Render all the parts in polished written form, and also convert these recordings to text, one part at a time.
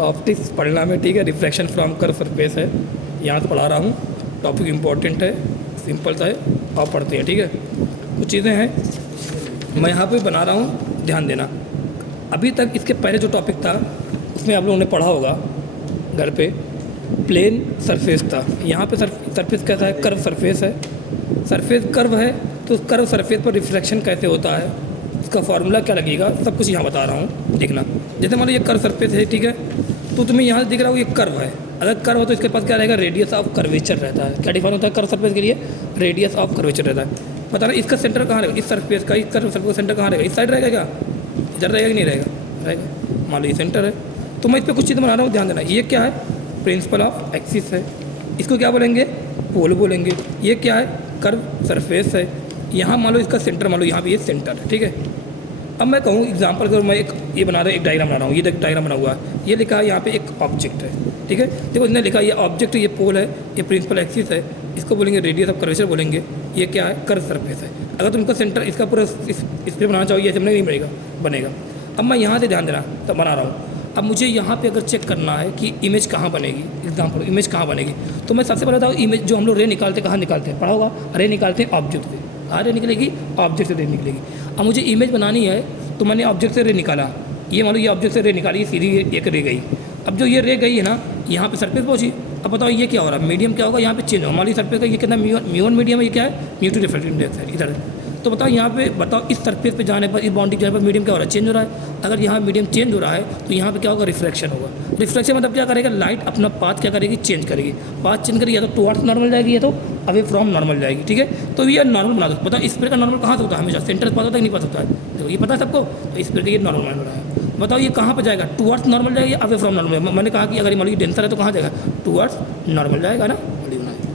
Optics पढ़ना में, ठीक है। रिफ्लेक्शन फ्रॉम कर्व सरफेस है, यहाँ से पढ़ा रहा हूँ। टॉपिक इम्पोर्टेंट है, सिंपल सा है, आप पढ़ते हैं, ठीक है। कुछ चीज़ें हैं मैं यहाँ पे बना रहा हूँ, ध्यान देना। अभी तक इसके पहले जो टॉपिक था उसमें आप लोगों ने पढ़ा होगा घर पे, प्लेन सरफेस था। यहाँ पे सरफेस कैसा है, कर्व सरफेस है। सरफेस कर्व है तो कर्व सरफेस पर रिफ्लेक्शन कैसे होता है, उसका फार्मूला क्या लगेगा, सब कुछ यहाँ बता रहा हूँ, देखना। जैसे मान लो ये कर्व सरफेस है, ठीक है, तो तुम्हें यहाँ से दिख रहा हो ये कर्व है। अगर कर्व हो तो इसके पास क्या रहेगा, रेडियस ऑफ कर्वेचर रहता है। क्या डिफाइन होता है कर्व सरफेस के लिए, रेडियस ऑफ कर्वेचर रहता है। पता नहीं इसका सेंटर कहाँ रहेगा, इस सरफेस का, इस कर्व सरफेस का सेंटर कहाँ रहेगा, इस साइड रहेगा क्या, इधर रहेगा कि नहीं रहेगा, रहेगा। मान लो ये सेंटर है, तो मैं इस पर कुछ चीज़ बना रहा हूँ, ध्यान देना। ये क्या है, प्रिंसिपल ऑफ एक्सिस है, इसको क्या बोलेंगे, पोल बोलेंगे। ये क्या है, कर्व सरफेस है। यहाँ मान लो इसका सेंटर, मान लो यहाँ भी ये सेंटर है, ठीक है। अब मैं कहूँ एग्जांपल करूँ, मैं एक ये बना रहा हूँ, एक डायग्राम बना रहा हूँ। ये डायग्राम बना हुआ है, ये लिखा है यहाँ पे एक ऑब्जेक्ट है, ठीक है। देखो इसने लिखा है ये ऑब्जेक्ट, ये पोल है, ये प्रिंसिपल एक्सिस है, इसको बोलेंगे रेडियस ऑफ कर्वेचर बोलेंगे। ये क्या है, कर्व सरफेस है। अगर तुमको सेंटर इसका पूरा इस पर बनाना चाहिए, ऐसे नहीं बनेगा। अब मैं यहाँ से ध्यान देना तब बना रहा हूँ। अब मुझे यहाँ पे अगर चेक करना है कि इमेज कहाँ बनेगी, एग्जाम्पल इमेज कहाँ बनेगी, तो मैं सबसे पहले बताऊँ इमेज जो हम लोग रे निकालते कहाँ निकालते हैं, पढ़ा होगा, रे निकालते हैं ऑब्जेक्ट से। कहाँ रे निकलेगी, ऑब्जेक्ट से रे निकलेगी। अब मुझे इमेज बनानी है तो मैंने ऑब्जेक्ट से रे निकाला, ये मान लो ये ऑब्जेक्ट से रे निकाली, ये सीधी एक रे गई। अब जो ये रे गई है ना, यहाँ पे सरफेस पहुँची। अब बताओ ये क्या हो रहा है, मीडियम क्या होगा, यहाँ पे चेंज होगा। मान लो सरफेस का ये कितना म्यू1 मीडियम है, ये क्या है, म्यू2 रिफ्रैक्टिव इंडेक्स है इधर। तो बताओ यहाँ पे बताओ इस सरफेस पे जाने पर, इस बाउंड्री जाने पर मीडियम क्या हो रहा है, चेंज हो रहा है। अगर यहाँ मीडियम चेंज हो रहा है तो यहाँ पे क्या होगा, रिफ्लेक्शन होगा। रिफ्लेक्शन मतलब क्या करेगा, लाइट अपना पाथ क्या करेगी, चेंज करेगी। पाथ चेंज करेगी, या तो टुवर्ड्स नॉर्मल जाएगी या तो अवे फ्रॉम नॉर्मल जाएगी, ठीक है। तो ये नॉर्मल बना दो। बताओ इस पर का नॉर्मल कहाँ से होता है, हमेशा सेंटर से पास होता है कि नहीं पास होता है, देखो ये पता है सबको। तो इस पर का ये नॉर्मल मान रहा है। बताओ ये कहाँ पर जाएगा, टुवर्ड्स नॉर्मल जाएगा या अवे फ्रॉम नॉर्मल। मैंने कहा कि अगर मान लो ये डेंसर है तो कहाँ जाएगा, टुवर्ड्स नॉर्मल जाएगा ना।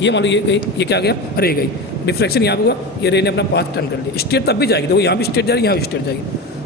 ये मान लो ये गई, ये क्या गया, रे गई। रिफ्लेक्शन यहाँ पे हुआ, ये रे ने अपना पाथ टर्न कर लिया, स्ट्रेट तब भी जाएगी। देखो यहाँ भी स्ट्रेट जा रही है, यहाँ भी स्ट्रेट जाएगी।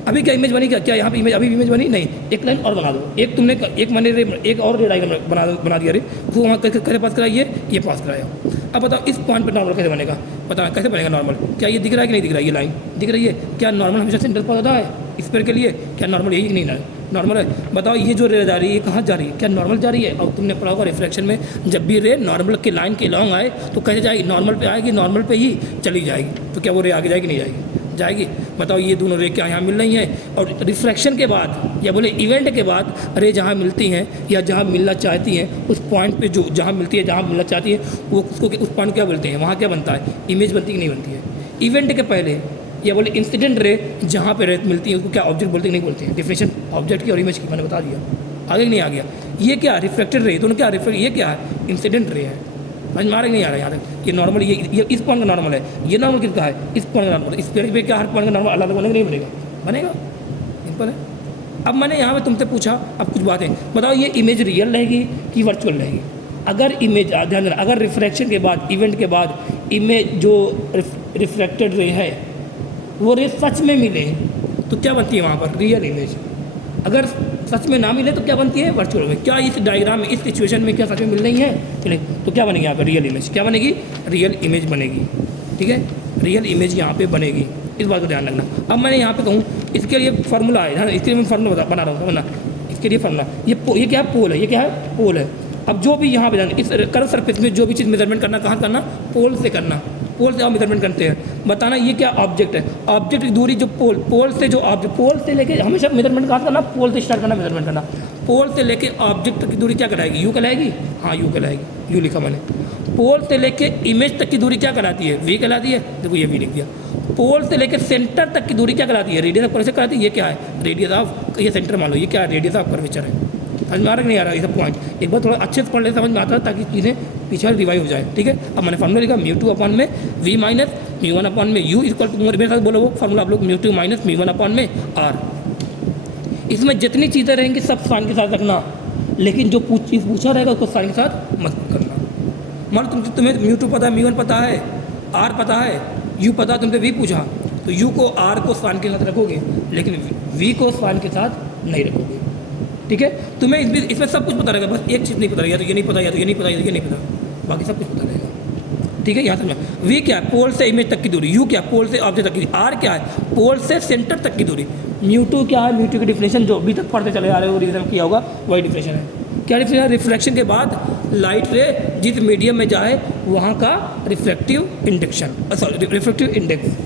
अभी क्या इमेज बनी, क्या यहाँ पे इमेज, अभी इमेज बनी नहीं। एक लाइन और बना दो, एक तुमने एक मैंने एक और रे डायग्राम बना दिया रे, वो वहाँ कैसे पास कराइए, ये पास कराया। अब बताओ इस पॉइंट पर नॉर्मल कैसे बनेगा, पता कैसे बनेगा नॉर्मल, क्या ये दिख रहा है कि नहीं दिख रहा है, ये लाइन दिख रही है। क्या नॉर्मल हमेशा सेंटर पर होता है इस पर के लिए, क्या नॉर्मल यही नहीं नॉर्मल है। बताओ ये जो रे जा रही है, ये कहाँ जा रही है, क्या नॉर्मल जा रही है। और तुमने पढ़ा होगा रिफ्लेक्शन में, जब भी रे नॉर्मल के लाइन के लॉन्ग आए तो कैसे जाएगी, नॉर्मल पे आएगी, नॉर्मल पे ही चली जाएगी। तो क्या वो रे आगे जाएगी, नहीं जाएगी, जाएगी। बताओ ये दोनों रे क्या यहाँ मिल रही हैं, और रिफ्लेक्शन के बाद या बोले इवेंट के बाद रे जहाँ मिलती हैं या जहाँ मिलना चाहती हैं, उस पॉइंट पे जो जहाँ मिलती है, जहाँ मिलना चाहती है, वो उसको उस पॉइंट क्या बोलते हैं, वहाँ क्या बनता है, इमेज बनती कि नहीं बनती है। इवेंट के पहले या बोले इंसिडेंट रे जहाँ पे रे मिलती है उसको क्या ऑब्जेक्ट बोलते हैं, नहीं बोलते हैं। डिफिनेशन ऑब्जेक्ट की और इमेज की मैंने बता दिया, आगे नहीं आ गया। ये क्या रिफ्लेक्टेड रे, दोनों क्या रिफ्लेक्ट, ये क्या है, इंसिडेंट रे है। समझ में आ रहा नहीं आ रहा यहाँ तक। ये नॉर्मल, ये इस पॉइंट का नॉर्मल है, ये नॉर्मल किसका है, इस पॉइंट का नॉर्मल। इस पे क्या हर पॉइंट का नॉर्मल अलग अलग बनेगा, नहीं बनेगा, बनेगा, सिंपल है। अब मैंने यहाँ पे तुमसे पूछा, अब कुछ बातें बताओ, ये इमेज रियल रहेगी कि वर्चुअल रहेगी। अगर इमेज, ध्यान देना, अगर रिफ्लेक्शन के बाद, इवेंट के बाद इमेज जो रिफ्लेक्टेड रे है वो रे सच में मिले तो क्या बनती है वहाँ पर, रियल इमेज। अगर सच में ना मिले तो क्या बनती है, वर्चुअल में। क्या इस डायग्राम में, इस सिचुएशन में क्या सच में मिल रही है, तो क्या बनेगी यहाँ पर, रियल इमेज। क्या बनेगी, रियल इमेज बनेगी, ठीक है, रियल इमेज यहाँ पे बनेगी। इस बात को ध्यान रखना। अब मैंने यहाँ पे कहूँ, इसके लिए फार्मूला है, इसके लिए मैं फार्मूला बना रहा हूँ, समझना। इसके लिए फार्मूला, ये क्या है, पोल है, ये क्या है, पोल है। अब जो भी यहाँ पे जाना, इस कर्व सरफेस में जो भी चीज़ मेजरमेंट करना, कहाँ करना, पोल से करना। पोल से आप मेजरमेंट करते हैं, बताना ये क्या ऑब्जेक्ट है। ऑब्जेक्ट की दूरी जो पोल से जो ऑब्जेक्ट, पोल से लेके हमेशा मेजरमेंट कहाँ करना, पोल से स्टार्ट करना, मेजरमेंट करना। पोल से लेके ऑब्जेक्ट तक की दूरी क्या कराएगी, यू कहलाएगी, हाँ यू कहलाएगी, यू लिखा मैंने। पोल से लेके इमेज तक की दूरी क्या कराती है, वी कहलाती है, देखो ये वी लिख दिया। पोल से लेके सेंटर तक की दूरी क्या कराती है, रेडियस ऑफ कर्वेचर कराती है। ये क्या है, रेडियस ऑफ, ये सेंटर मान लो, ये क्या है, रेडियस ऑफ कर्वेचर है। समझ में आ रहा है नहीं आ रहा, ये सब पॉइंट एक बार थोड़ा अच्छे से पढ़ ले, समझ में आता है, ताकि चीज़ें पीछे रिवाइव हो जाए, ठीक है। अब मैंने फार्मूला लिखा, म्यू2 अपॉन में वी माइनस म्यू1 अपॉन में यू इक्वल टू, मेरे साथ बोलो वो फार्मूला आप लोग, म्यू2 माइनस म्यू1 अपॉन में आर। इसमें जितनी चीज़ें रहेंगी सब साइन के साथ रखना, लेकिन जो चीज़ पूछा रहेगा उसको साइन के साथ मत करना। मान तुम्हें म्यू2 पता है, म्यू1 पता है, आर पता है, यू पता है, तुमसे वी पूछा तो यू को आर को साइन के साथ रखोगे, लेकिन वी को साइन के साथ नहीं रखोगे, ठीक है। तुम्हें इसमें सब कुछ पता रहेगा, बस एक चीज़ नहीं पता रहेगा, तो ये नहीं पता, या तो ये नहीं पता, या तो ये नहीं पता, बाकी सब कुछ पता रहेगा, ठीक है। यहाँ समझा, वी क्या है, पोल से इमेज तक की दूरी, यू क्या है, पोल से ऑब्जेक्ट तक की दूरी, आर क्या है, पोल से सेंटर तक की दूरी। म्यू2 क्या है, म्यू2 की डिफिनेशन जो अभी तक पढ़ते चले आ रहे हो, रिविजन किया होगा, वही डिफिनेशन है। क्या डिफिनेशन है? रिफ्लेक्शन के बाद लाइट रे जिस मीडियम में जाए वहाँ का reflective induction, sorry reflective index,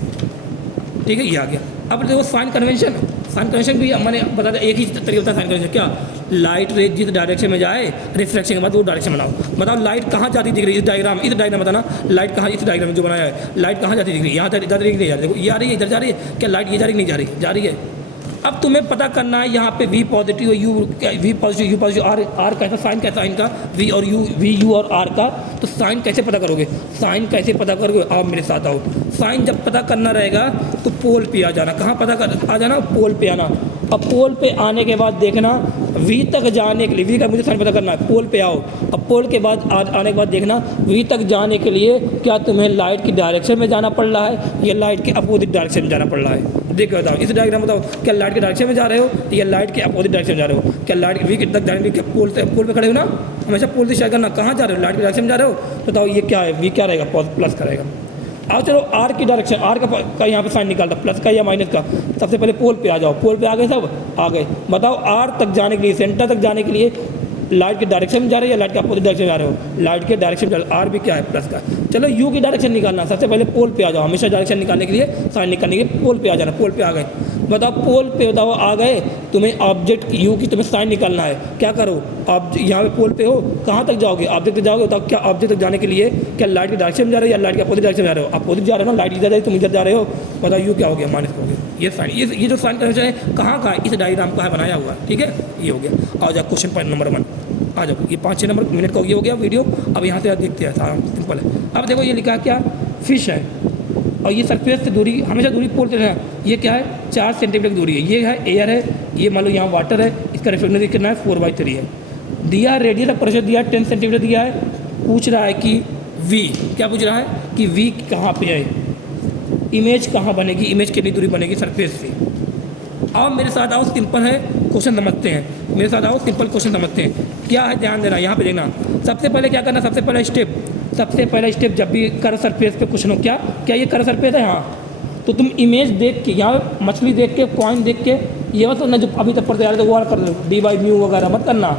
ठीक है, ये आ गया। अब देखो साइन कन्वेंशन भी मैंने बता दिया, एक ही तरीका होता है साइन कन्वेंशन। क्या? लाइट रे जिस डायरेक्शन में जाए रिफ्लेक्शन के बाद वो डायरेक्शन बताओ लाइट कहाँ जाती दिख रही है, इस डायग्राम बताना, लाइट कहाँ, इस डायग्राम जो बनाया है लाइट कहाँ जाती दिख रही है, यहाँ जा रही है नहीं जा रही, देखो ये आ रही है, इधर जा रही है, क्या लाइट ये जा रही है नहीं जा रही, जा रही है। अब तुम्हें पता करना है यहाँ पे V positive, V positive, U positive, R कैसा, साइन कैसा इनका, V और U और R का, तो साइन कैसे पता करोगे, साइन कैसे पता करोगे, आप मेरे साथ आओ। साइन जब पता करना रहेगा तो पोल पे आ जाना, कहाँ पता कर आ जाना, पोल पे आना। अब पोल पे आने के बाद देखना V तक जाने के लिए, V का मुझे साइन पता करना है, पोल पे आओ। अब पोल के बाद आने के बाद देखना V तक जाने के लिए क्या तुम्हें लाइट की डायरेक्शन में जाना पड़ रहा है या लाइट के अपोजिट डायरेक्शन में जाना पड़ रहा है। देख बताओ, इस डायग्राम बताओ, क्या लाइट के डायरेक्शन में जा रहे हो या लाइट के अपोजिट डायरेक्शन में जा रहे हो। क्या लाइट V तक जाने के पोल पे खड़े हो ना, हमेशा पोल से शेयर करना, कहाँ जा रहे हो, लाइट के डायरेक्शन में जा रहे हो। बताओ ये क्या है, V क्या रहेगा, प्लस का रहेगा। आओ चलो R की डायरेक्शन, R का यहाँ पे साइन निकालता, प्लस का या माइनस का। सबसे पहले पोल पे आ जाओ, पोल पे आ गए, सब आ गए। बताओ R तक जाने के लिए, सेंटर तक जाने के लिए लाइट के डायरेक्शन में जा रहे हो या लाइट के अपोजिट डायरेक्शन में जा रहे हो, लाइट के डायरेक्शन में। R भी क्या है, प्लस का। चलो U की डायरेक्शन निकालना, सबसे पहले पोल पे आ जाओ, हमेशा डायरेक्शन निकालने के लिए, साइन निकालने के लिए पोल पे आ जाना। पोल पे आ गए, बताओ पोल पे बताओ आ गए, तुम्हें ऑब्जेक्ट U की तुम्हें साइन निकालना है। क्या करो, आप यहाँ पे पोल पे हो, कहाँ तक जाओगे, ऑब्जेक्ट तक जाओगे। बताओ क्या ऑब्जेक्ट तक जाने के लिए क्या लाइट के डायरेक्शन में जा रहे हो या लाइट के अपोजिट डायरेक्शन में जा रहे हो। अपोजिट जा रहे हो ना, लाइट इधर है तुम इधर जा रहे हो। बताओ U क्या हो गया, माइनस हो गया। ये साइन, ये जो साइन कन्वेंशन है कहाँ का है, इस डायग्राम का है बनाया हुआ, ठीक है, ये हो गया। आ जाओ क्वेश्चन पॉइंट नंबर 1 आ जाओ। ये 5-6 नंबर मिनट का ये हो गया वीडियो। अब यहाँ से देखते हैं, सारा सिंपल है। अब देखो ये लिखा है क्या, फिश है और ये सरफेस से दूरी, हमेशा दूरी पोल से है। ये क्या है, 4 सेंटीमीटर की दूरी है। ये है एयर है, ये मान लो यहाँ वाटर है, इसका रिफ्लेक्टिव कितना है 4/3 है। दिया रेडियल प्रेशर दिया 10 सेंटीमीटर दिया है। पूछ रहा है कि V, क्या पूछ रहा है कि V कहाँ पे है, इमेज कहाँ बनेगी, इमेज कितनी दूरी बनेगी सरफेस से। अब मेरे साथ आओ, सिंपल है क्वेश्चन समझते हैं, मेरे साथ आओ सिंपल क्वेश्चन समझते हैं। क्या है, ध्यान देना, यहाँ पे देखना। सबसे पहले क्या करना, सबसे पहला स्टेप जब भी कर सरफेस पे कुछ नो, क्या ये कर सरफेस है, हाँ, तो तुम इमेज देख के, यहाँ मछली देख के, कॉइन देख के, ये मत ना जो अभी तक पढ़ते आ रहे थे वो कर दो, d/μ वगैरह मत करना,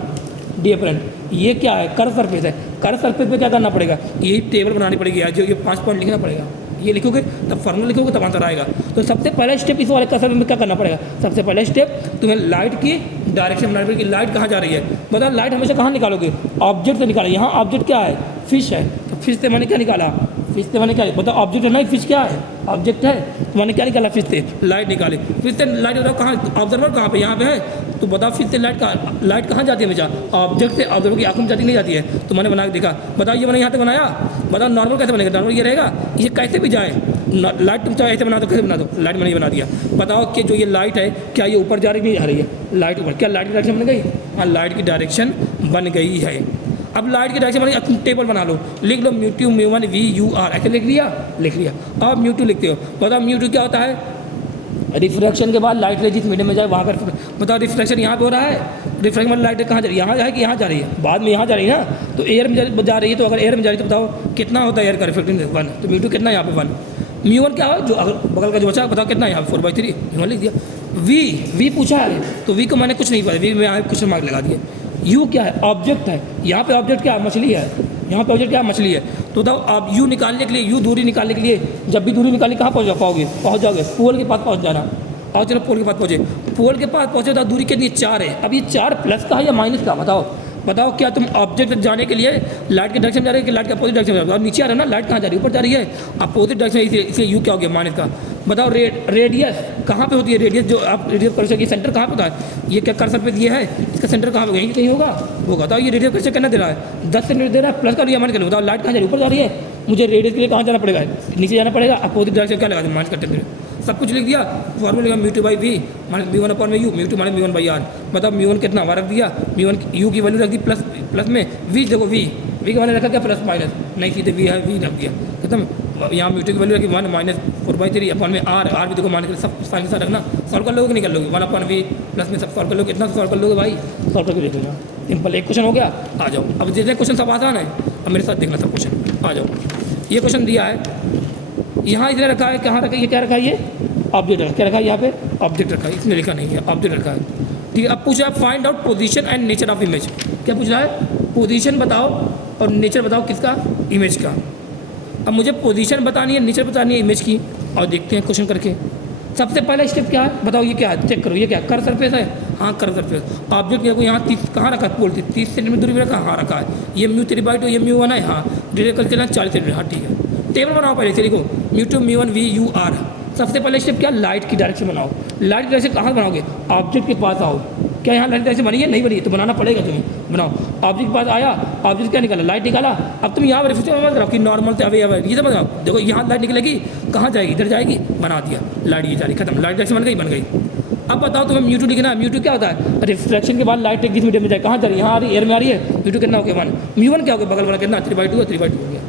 डिफरेंट। ये क्या है, कर सरफेस है। कर सरफेस पे क्या करना पड़ेगा, यही टेबल बनानी पड़ेगी यार, जो ये 5 पॉइंट लिखना पड़ेगा। ये लिखोगे तब फार्मूला लिखोगे तब आंसर आएगा। तो सबसे पहला स्टेप इस वाले कर सरफेस में क्या करना पड़ेगा, सबसे पहला स्टेप तुम्हें लाइट की डायरेक्शन बनानी पड़ेगी। लाइट कहाँ जा रही है, बताओ लाइट हमेशा कहाँ निकालोगे, ऑब्जेक्ट से निकालो। यहाँ ऑब्जेक्ट क्या है, फिश है, तो फिश से मैंने क्या निकाला, फिश से मैंने क्या, बताओ ऑब्जेक्ट है ना, फिश क्या है, ऑब्जेक्ट है, तो मैंने क्या निकाला, फिश से लाइट निकाली। फिश से लाइट बताओ कहाँ, ऑब्जर्वर कहाँ पे, यहाँ पे है, तो बताओ फिश से लाइट कहाँ जाती है हमेशा, ऑब्जेक्ट से ऑब्जर्वर की आंखों में जाती नहीं जाती है। तो मैंने बना के देखा, बताओ ये मैंने यहाँ से बनाया, बताओ नॉर्मल कैसे बनेगा, नॉर्मल ये रहेगा, ये कैसे भी जाए, लाइट तुम चाहे ऐसे बना दो, कैसे बना दो, लाइट मैंने बना दिया। बताओ कि जो ये लाइट है क्या ये ऊपर जा रही नहीं जा रही है, लाइट ऊपर, क्या लाइट की डायरेक्शन बन गई, हाँ लाइट की डायरेक्शन बन गई है। अब लाइट की डायरेक्शन बन गई, तुम टेबल बना लो, लिख लो μ2 μ1 VUR, ऐसे लिख लिया। अब μ2 लिखते हो, बताओ μ2 क्या होता है, रिफ्रैक्शन के बाद लाइट रे जिस मीडियम में जाए वहाँ का, बताओ रिफ्लेक्शन यहाँ पे हो रहा है, रिफ्लेक्शन में लाइट कहाँ जा रही है, यहाँ जाए कि यहाँ जा रही है, बाद में यहाँ जा रही है ना, तो एयर में जा रही है। तो अगर एयर में जा रही है तो बताओ कितना होता है एयर का रिफ्लेक्टिव 1, तो μ2 कितना है यहाँ पे 1, μ1 क्या है जो अगर बगल का जो बचा, बताओ कितना है यहाँ 4/3, यहाँ लिख दिया। V पूछा है तो V को मैंने कुछ नहीं पता, V में यहाँ क्वेश्चन मार्क लगा दिए। U क्या है, ऑब्जेक्ट है, यहाँ पे ऑब्जेक्ट क्या है, मछली है, यहाँ पे ऑब्जेक्ट क्या है, मछली है। तो बताओ आप U निकालने के लिए, U दूरी निकालने के लिए, जब भी दूरी निकाली कहाँ पहुँच जाओगे, पोल के पास पहुँच जाना। और चलो पोल के पास पहुँचे, पोल के पास पहुँचे तो दूरी कितनी, 4 है। अब ये 4 प्लस का है या माइनस का, बताओ क्या तुम ऑब्जेक्ट तक जाने के लिए लाइट के डायरेक्शन जा रही है कि लाइट के अपोजिट डायरेक्शन जा रही है, नीचे आ रहा है ना, लाइट कहाँ जा रही है, ऊपर जा रही है, अपोजिट डायरेक्शन, इसलिए U क्या हो गया, माइनस का। बताओ रेडियस कहाँ पे होती है, रेडियस जो आप रेडियस कर सके, सेंटर कहाँ पे होता है, ये क्या कर सकते ये है, इसका सेंटर कहाँ पे, कहीं होगा। बताओ ये रेडियस कैसे करना दे रहा है, 10 सेंटीमीटर दे रहा है, प्लस का लिया माइनस कर, बताओ लाइट कहाँ जा रही है, ऊपर जा रही है, मुझे रेडियस के लिए कहाँ जाना पड़ेगा, नीचे जाना पड़ेगा, अपोजिट डायरेक्शन क्या लगा दे, माइनस करते हैं। सब कुछ लिख दिया, फॉर्मूला लिखा μ2/V minus μ1/μu, μ2 minus μ1/r। बताओ μ1 कितना हमारा रख दिया, μ1 U की वैल्यू रख दी प्लस में, V देखो V का मैंने रखा क्या, प्लस माइनस नहीं, सीधे V है, V रख दिया, खत्म। यहाँ μ2 की वैल्यू रखी 1 माइनस 4/3 अपन में R भी देखो माइनस, सब साइन के साथ रखना, सॉल्व कर लोगे कि नहीं कर लोगे, 1/V प्लस में सब सॉल्व कर लोगे, कितना सॉल्व कर लोगे भाई, सॉल्व करके देख लो, सिंपल एक क्वेश्चन हो गया। आ जाओ अब जैसे क्वेश्चन सब आसान है, अब मेरे साथ देखना सब क्वेश्चन। आ जाओ, ये क्वेश्चन दिया है, यहाँ इसने रखा है, कहाँ रखा है, ये क्या रखा है, ये ऑब्जेक्ट रखा, क्या रखा है यहाँ पे, ऑब्जेक्ट रखा है, इसमें लिखा नहीं है, ऑब्जेक्ट रखा है, ठीक है। अब पूछा है find out position and nature of image, क्या पूछ रहा है, पोजीशन बताओ और नेचर बताओ किसका, इमेज का। अब मुझे पोजीशन बतानी है, नेचर बतानी है इमेज की, और देखते हैं क्वेश्चन करके। सबसे पहला स्टेप क्या है, बताओ ये क्या है, चेक करो, ये क्या कर्व सरफेस है, हाँ कर्व सरफेस। ऑब्जेक्ट को यहाँ 30 कहाँ रखा है, पोल 30 सेंटीमीटर दूरी में रखा, हाँ रखा है। ये μ3/2 ये μ1 है, हाँ डिरेक्ट करके 40 सेंटीमीटर, हाँ ठीक है। टेबल बनाओ पहले से, देखो μ2 μ1 v u r। सबसे पहले स्टेप क्या, लाइट की डायरेक्शन बनाओ। लाइट की डायरेक्शन कहाँ बनाओगे, ऑब्जेक्ट के पास आओ। क्या यहाँ लाइट डायरेक्शन बनी है, नहीं बनी है, तो बनाना पड़ेगा तुम्हें, बनाओ। ऑब्जेक्ट के पास आया, ऑब्जेक्ट क्या निकाला, लाइट निकाला। अब तुम यहाँ पर रिफ्लेक्शन मत करो कि नॉर्मल से अवे ये तो बताओ, देखो यहाँ लाइट निकलेगी, कहाँ जाएगी, इधर जाएगी, बना दिया, लाइट ये जा रही, खत्म, लाइट डायरेक्शन बन गई। अब बताओ तुम्हें μ2 लिखना है, μ2 क्या होता है, रिफ्लेक्शन के बाद लाइट जिस मीडियम में जाए, कहाँ जा रही है, यहाँ आ रही है, एयर में आ रही है, μ2 कितना हो गया 1, μ1 क्या हो गया, बगल वाला कितना 3/2 हो गया।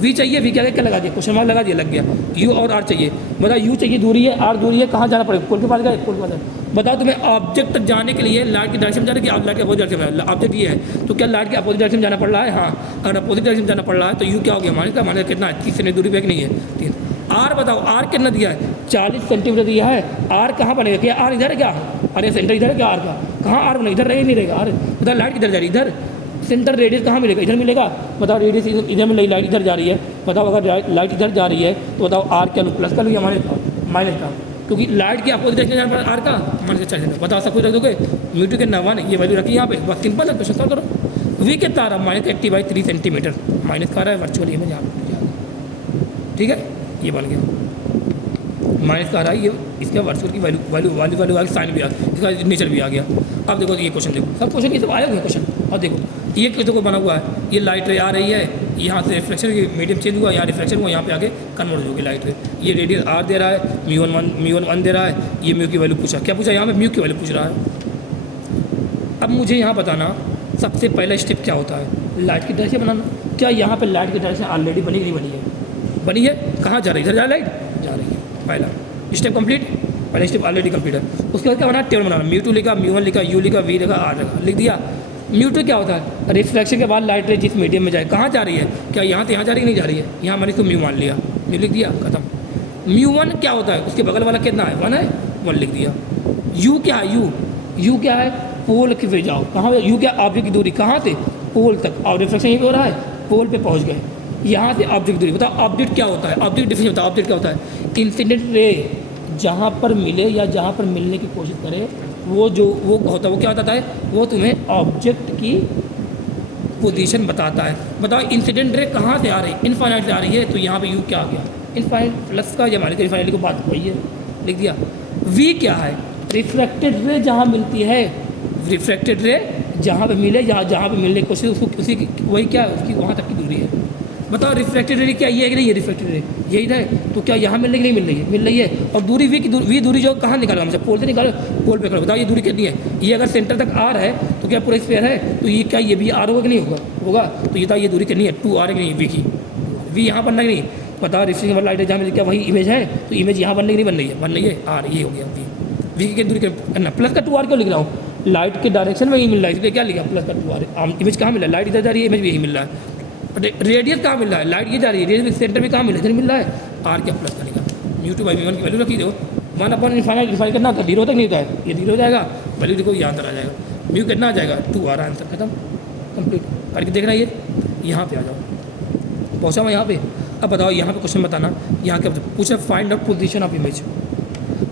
वी चाहिए, वी क्या लगा दिया, क्वेश्चन मार्क लगा दिया, लग गया। यू और आर चाहिए, बताओ यू चाहिए, दूरी है, आर दूरी है, कहाँ जाना पड़ेगा, पोल के पास गए, पोल के पास। बताओ तुम्हें ऑब्जेक्ट तक जाने के लिए लाइट की डायरेक्शन जाने की, लाइट के अपोजिट डायरेक्शन, ऑब्जेक्ट ये है तो क्या लाइट के अपोजिट डायरेक्शन जाना पड़ रहा है, हाँ। अगर अपोजिट डायरेक्शन जाना पड़ रहा है तो यू क्या हो गया, हमारे कितना है, 30 सेंटीमीटर दूरी पे नहीं है, 3। आर बताओ, आर कितना दिया है, 40 सेंटीमीटर दिया है। आर कहाँ बनेगा, क्या आर इधर है क्या, अरे सेंटर इधर है क्या आर का, कहाँ आर बनेगा, इधर रहे नहीं रहेगा आर। बताओ लाइट किधर जा रही है, इधर। सेंटर रेडियस कहाँ मिलेगा, इधर मिलेगा। बताओ रेडियस इधर में, लाइट इधर जा रही है, बताओ अगर लाइट इधर जा रही है तो बताओ आर क्या लूँ, प्लस का लूँ या माइनस का, क्योंकि लाइट के अपोजिट डायरेक्शन जाने पर आर का माइनस का 40। बताओ सब कुछ रख दोगे, μ2 के 9 ये वैल्यू रखी यहाँ पे, बस सिंपल है, क्वेश्चन सॉल्व करो। वी कितना आ रहा है, -80/3 सेंटीमीटर, माइनस का आ रहा है वर्चुअल इमेज यहाँ पे, ठीक है, ये बन गया। माइनस का आ रहा है ये, इसका वर्चुअल की वैल्यू आ गई, साइन भी आ गया, इसका नेचर भी आ गया। अब देखो ये क्वेश्चन, देखो सब क्वेश्चन ये सब आए हुए क्वेश्चन। और देखो ये देखो बना हुआ है, ये लाइट रे आ रही है, यहाँ से रिफ्लेक्शन की मीडियम चेंज हुआ, यहाँ रिफ्लेक्शन हुआ, यहाँ पे आके कन्वर्ट होगी लाइट रे। ये रेडियस आर दे रहा है, μ1 दे रहा है, ये म्यू की वैल्यू पूछा, क्या पूछा यहाँ पे, म्यू की वैल्यू पूछ रहा है। अब मुझे यहाँ बताना सबसे पहला स्टेप क्या होता है, लाइट की डायरेक्शन बनाना। क्या यहाँ पर लाइट की डायरेक्शन ऑलरेडी बनी नहीं बनी है, बनी है, कहाँ जा रही है, इधर जा लाइट जा रही है, पहला स्टेप कंप्लीट, पहला स्टेप ऑलरेडी कंप्लीट है। उसके बाद क्या बनाना, टेबल बनाना, μ2 लिखा, μ1 लिखा, u लिखा, v लिखा, r लिखा, लिख दिया। μ2 क्या होता है, रिफ्लेक्शन के बाद लाइट रे जिस मीडियम में जाए, कहाँ जा रही है, क्या यहाँ से यहाँ जा रही है, नहीं जा रही है, यहाँ मैंने इसको म्यू मान लिया, म्यू लिख दिया, खत्म। μ1 क्या होता है, उसके बगल वाला कितना है, 1 है, 1 लिख दिया। u क्या है, u क्या है, पोल की वे जाओ, कहाँ, u क्या, ऑब्जेक्ट की दूरी कहाँ से, पोल तक, और रिफ्लेक्शन यही हो रहा है, पोल पे पहुँच गए, यहाँ से ऑब्जेक्ट दूरी। बताओ ऑब्जेक्ट क्या होता है, ऑब्जेक्ट डिफिनेशन बताओ, ऑब्जेक्ट क्या होता है, इंसिडेंट रे जहाँ पर मिले या जहाँ पर मिलने की कोशिश करे, वो होता है, वो क्या बताता है, वो तुम्हें ऑब्जेक्ट की पोजीशन बताता है। बताओ इंसिडेंट रे कहाँ से आ रही है, इनफाइनाइट से आ रही है, तो यहाँ पे यू क्या आ गया, इनफाइनाइट प्लस का, या माइनस का, इनफाइनाइट को बात वही है, लिख दिया। वी क्या है, रिफ्रैक्टेड रे जहाँ मिलती है, रिफ्रैक्टेड रे जहाँ पे मिले या जहाँ पे मिलने की कोशिश, उसको उसी की वही क्या है, उसकी वहाँ तक की दूरी है। बताओ रिफ्रैक्टेड रे क्या ये है कि नहीं, ये रिफ्रैक्टेड रे यही है, तो क्या यहाँ मिल रही है कि नहीं मिल रही है, मिल रही है। और दूरी वी दूरी जो कहाँ निकाला हमसे, पोल से निकालो, पोल पे करो। बताओ ये दूरी कितनी है, ये अगर सेंटर तक आर है तो क्या पूरा स्फीयर है, तो ये क्या ये भी आर होगा कि नहीं होगा, तो ये था, ये दूरी कितनी है, 2r है कि नहीं, वी की, वी यहाँ बनना कि नहीं। बताओ रिफ्लेक्शन वाला लाइट जहाँ मिल, क्या वही इमेज है, तो इमेज यहाँ बनने की नहीं बन रही है, बन रही है आर, ये हो गया वी की दूरी करना। प्लस का 2r क्यों लिख रहा हूँ, लाइट के डायरेक्शन में ही मिल रहा है, इसलिए क्या लिखा प्लस का 2r। इमेज कहाँ मिल रहा है, लाइट इधर जा रही है, इमेज भी यही मिल रहा है। रेडियस कहाँ मिल रहा है, लाइट ये जा रही है, रेडियस सेंटर भी कहाँ मिल रहा है, इधर मिल रहा है, आर क्या प्लस का लिखा। μ2/μ1 की वैल्यू रखी दो, 1/इनफाइनाइट डिफाइन करना होता है, 0 तक नहीं होता है, ये 0 हो जाएगा, वैल्यू देखो यहाँ अंदर आ जाएगा, म्यू कितना आ जाएगा, 2r आंसर खत्म कंप्लीट करके देखना। ये यहाँ पे आ जाओ, पहुँचा मैं यहाँ पे। अब बताओ यहाँ पे क्वेश्चन बताना, यहाँ क्या पूछा, find out position of image.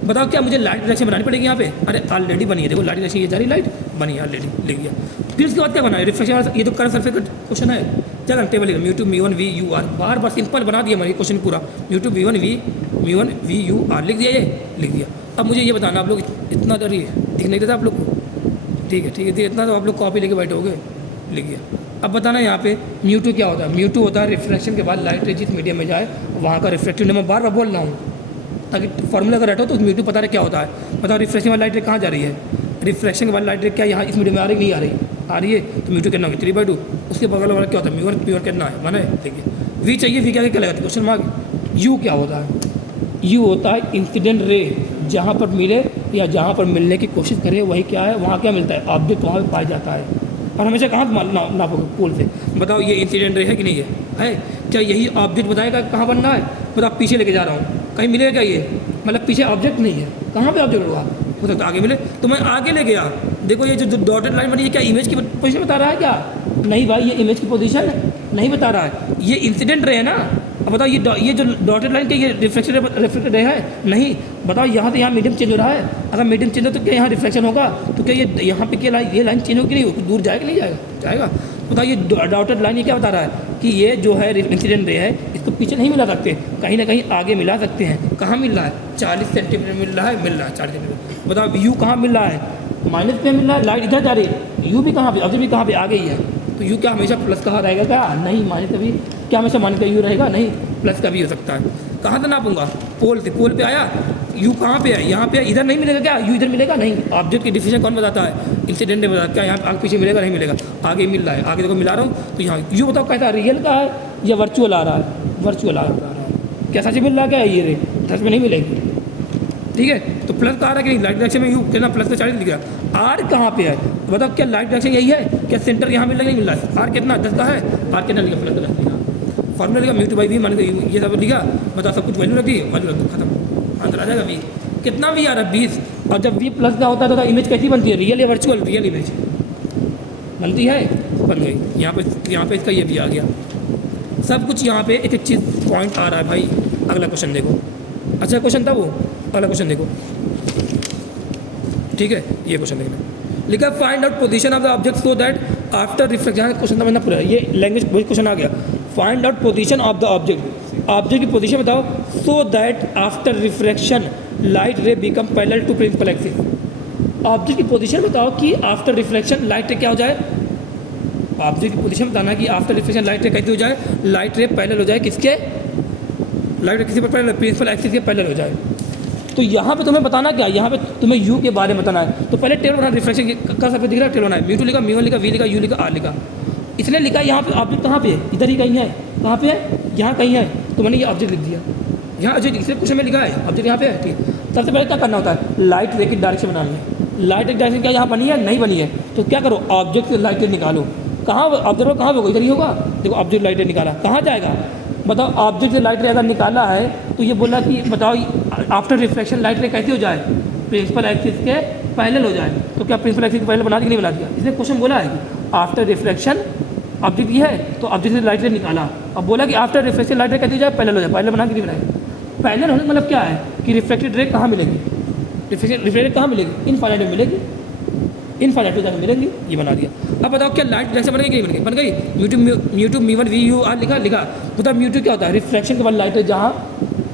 बताओ क्या मुझे लाइट डायरेक्शन बनानी पड़ेगी यहाँ पे, अरे ऑलरेडी बनी है, देखो लाइट डायरेक्शन ये जा रही, लाइट बनी है ऑलरेडी, लिख गया। फिर उसके बाद क्या बना है, रिफ्लेक्शन वाला, ये तो कर्व सरफेस का क्वेश्चन है, चल टेबल लिखा, μ2 μ1 v u r, बार बार सिंपल बना दिया मैंने क्वेश्चन पूरा, μ2 μ1 v u r लिख दिया, ये लिख दिया। अब मुझे ये बताना, आप लोग इतना डर दिख नहीं देता आप लोग को, ठीक है, इतना तो आप लोग कॉपी लेके बैठोगे, लिख गया। अब बताना यहाँ पे μ2 क्या होता है, μ2 होता है रिफ्लेक्शन के बाद लाइट रे जिस मीडियम में जाए वहाँ का रिफ्लेक्टिव इंडेक्स, मैं बार बार बोल रहा हूँ ताकि फॉर्मूला अगर रटो तो μ2 पता रहे क्या होता है। बताओ रिफ्लेक्शन वाली लाइट रे कहाँ जा रही है, रिफ्लेक्शन के बाद लाइट रे क्या यहाँ इस मीडियम में आ रही नहीं आ रही है, तो μ2 कितना होगा 3/2। उसके बगल वाला क्या होता है, μ1 कितना है 1 है, देखिए। वी चाहिए, वी क्या लगता है, क्वेश्चन मार्क। यू क्या होता है, यू होता है इंसिडेंट रे, जहाँ पर मिले या जहाँ पर मिलने की कोशिश करें वही क्या है, वहाँ क्या मिलता है, ऑब्जेक्ट वहाँ पर पाया जाता है। और हमेशा कहाँ नापोगे, पोल से। बताओ ये इंसिडेंट रे है कि नहीं है, क्या यही ऑब्जेक्ट बताएगा कहाँ बनना है। बताओ पीछे लेके जा रहा हूँ, कहीं मिलेगा क्या, ये मतलब पीछे ऑब्जेक्ट नहीं है, कहाँ पे ऑब्जेक्ट होगा, हो सकता है आगे मिले, तो मैं आगे ले गया। देखो ये जो डॉटेड लाइन बनी है, क्या इमेज की पोजीशन बता रहा है क्या? नहीं भाई, ये इमेज की पोजीशन नहीं बता रहा है, ये इंसिडेंट रे है ना। अब बताओ ये जो डॉटेड लाइन के ये रिफ्लेक्टेड रे है? नहीं। बताओ यहाँ से यहाँ मीडियम चेंज हो रहा है, अगर मीडियम चेंज हो तो क्या यहाँ रिफ्लेक्शन होगा? तो क्या ये यहाँ पे क्या ये लाइन चेंज होगी, नहीं दूर जाएगा, नहीं जाएगा? जाएगा। बताओ ये डॉटेड लाइन ये क्या बता रहा है कि ये जो है इंसिडेंट रे है, इसको पीछे नहीं मिला सकते, कहीं ना कहीं आगे मिला सकते हैं। कहाँ मिल रहा है? 40 सेंटीमीटर मिल रहा है, 40 सेंटीमीटर। बताओ यू कहाँ मिल रहा है? माइनस पे मिल रहा है, लाइट इधर जा रही है, यू भी कहाँ पे, अभी भी कहाँ पे आ गई है, तो यू क्या हमेशा प्लस कहाँ रहेगा क्या? नहीं। माइनस का भी क्या हमेशा माइनस का यू रहेगा? नहीं, प्लस का भी हो सकता है। कहाँ से नापूंगा? पोल से। पोल पे आया, यू कहाँ पे है? यहाँ पे। इधर नहीं मिलेगा क्या? यू इधर मिलेगा? नहीं। ऑब्जेक्ट की डिफिनेशन कौन बताता है? इंसिडेंट ने बताया। क्या यहाँ आगे पीछे मिलेगा? नहीं मिलेगा, आगे मिल रहा है, आगे देखो मिला रहा हूँ, तो यहाँ यू बताओ कैसा रियल का है या वर्चुअल आ रहा है? वर्चुअल आ रहा है। क्या सच मिल रहा है क्या ये रे? सच में नहीं मिलेगी, ठीक है। तो प्लस का आ रहा है कि नहीं? लाइट डायरेक्शन में यू कितना प्लस का 40 लिख रहा। आर कहाँ पे है बताओ? क्या लाइट डायरेक्शन यही है? क्या सेंटर यहाँ मिल रहा है? नहीं मिल रहा है। आर कितना 10 का है, आर कितना लिखा? प्लस 10 लिखा। फॉर्मूला लिखा म्यू टू बाई वी, मान ये सब लिखा। बताओ सब कुछ वैल्यू रखी, वैल्यू रख दो, खत्म, आंसर आ जाएगा वी। कितना वी आ रहा है? 20। और जब वी प्लस का होता है तो इमेज कैसी बनती है? रियल या वर्चुअल? रियल इमेज बनती है, बन गई। यहाँ पे इसका ये भी आ गया, सब कुछ यहाँ पे एक चीज़ पॉइंट आ रहा है भाई। अगला क्वेश्चन देखो, अच्छा क्वेश्चन था वो, अगला क्वेश्चन देखो, ठीक है। ये क्वेश्चन देखना, लिखा find out position of the object so that after reflection. Question था मैंने पूरा, ये लैंग्वेज वही क्वेश्चन आ गया। Find out position of the object, object की पोजीशन बताओ, so that after reflection light ray become parallel to principal axis. Object की पोजीशन बताओ कि आफ्टर रिफ्लेक्शन लाइट रे क्या हो जाए? ऑब्जेक्ट की पोजीशन बताना कि आफ्टर रिफ्लेक्शन लाइट रे कैसे हो जाए? लाइट रे पैरेलल हो जाए किसके? लाइट रे किसी पर पैरेलल? प्रिंसिपल एक्सिस के पैरेलल हो जाए। तो यहाँ पे तुम्हें बताना क्या? यहाँ पे तुम्हें यू के बारे में बताना है। तो पहले टेबल बना, रिफ्लेक्शन का सब दिख रहा है, टेबल बना है। म्यू टू लिखा, म्यू वन लिखा, वी लिखा, यू लिखा, आर लिखा। इसने लिखा यहाँ पे ऑब्जेक्ट कहाँ पे है? इधर ही कहीं है। कहाँ पे है? यहाँ कहीं है, तो मैंने ये ऑब्जेक्ट लिख दिया। यहाँ ऑब्जेक्ट इसलिए क्वेश्चन में लिखा है ऑब्जेक्ट यहाँ पे है, ठीक। सबसे पहले क्या करना होता है? लाइट रे की डायरेक्शन बनानी है। लाइट रे की डायरेक्शन क्या यहाँ बनी है? नहीं बनी है, तो क्या करो? ऑब्जेक्ट से लाइट रे निकालो। कहाँ ऑब्जर्वर कहाँ होगा? इधर ही होगा। देखो ऑब्जेक्ट लाइट रे निकाला, कहाँ जाएगा बताओ? ऑब्जेक्ट से लाइट रे अगर निकाला है तो ये बोला कि बताओ आफ्टर रिफ्लेक्शन लाइट रे कैसे हो जाए? प्रिंसिपल एक्सिस के पैरेलल हो जाए। तो क्या प्रिंसिपल एक्सिस के पैरेलल बना दिया कि नहीं बना दिया? इसने क्वेश्चन बोला है कि आफ्टर रिफ्लेक्शन ऑब्जेक्ट ये है, तो ऑब्जेक्ट से लाइट रे निकाला। अब बोला कि आफ्टर रिफ्लेक्शन लाइट रे कैसे हो जाए? पैरेलल हो जाए। पैरेलल बना के नहीं बनाएगा। पैरेलल होने का मतलब क्या है कि रिफ्लेक्टेड रे कहाँ मिलेगी? रिफ्लेक्टेड कहाँ मिलेगी? इनफाइनाइट में मिलेगी, इनफाइनाइट में जाकर मिलेंगी। ये बना दिया। अब बताओ क्या लाइट डायरेक्शन बन गई कि नहीं बन गई? Mu two mu one v u R लिखा लिखा। बताओ म्यू टू क्या होता है? रिफ्लेक्शन के बाद लाइट रे जहाँ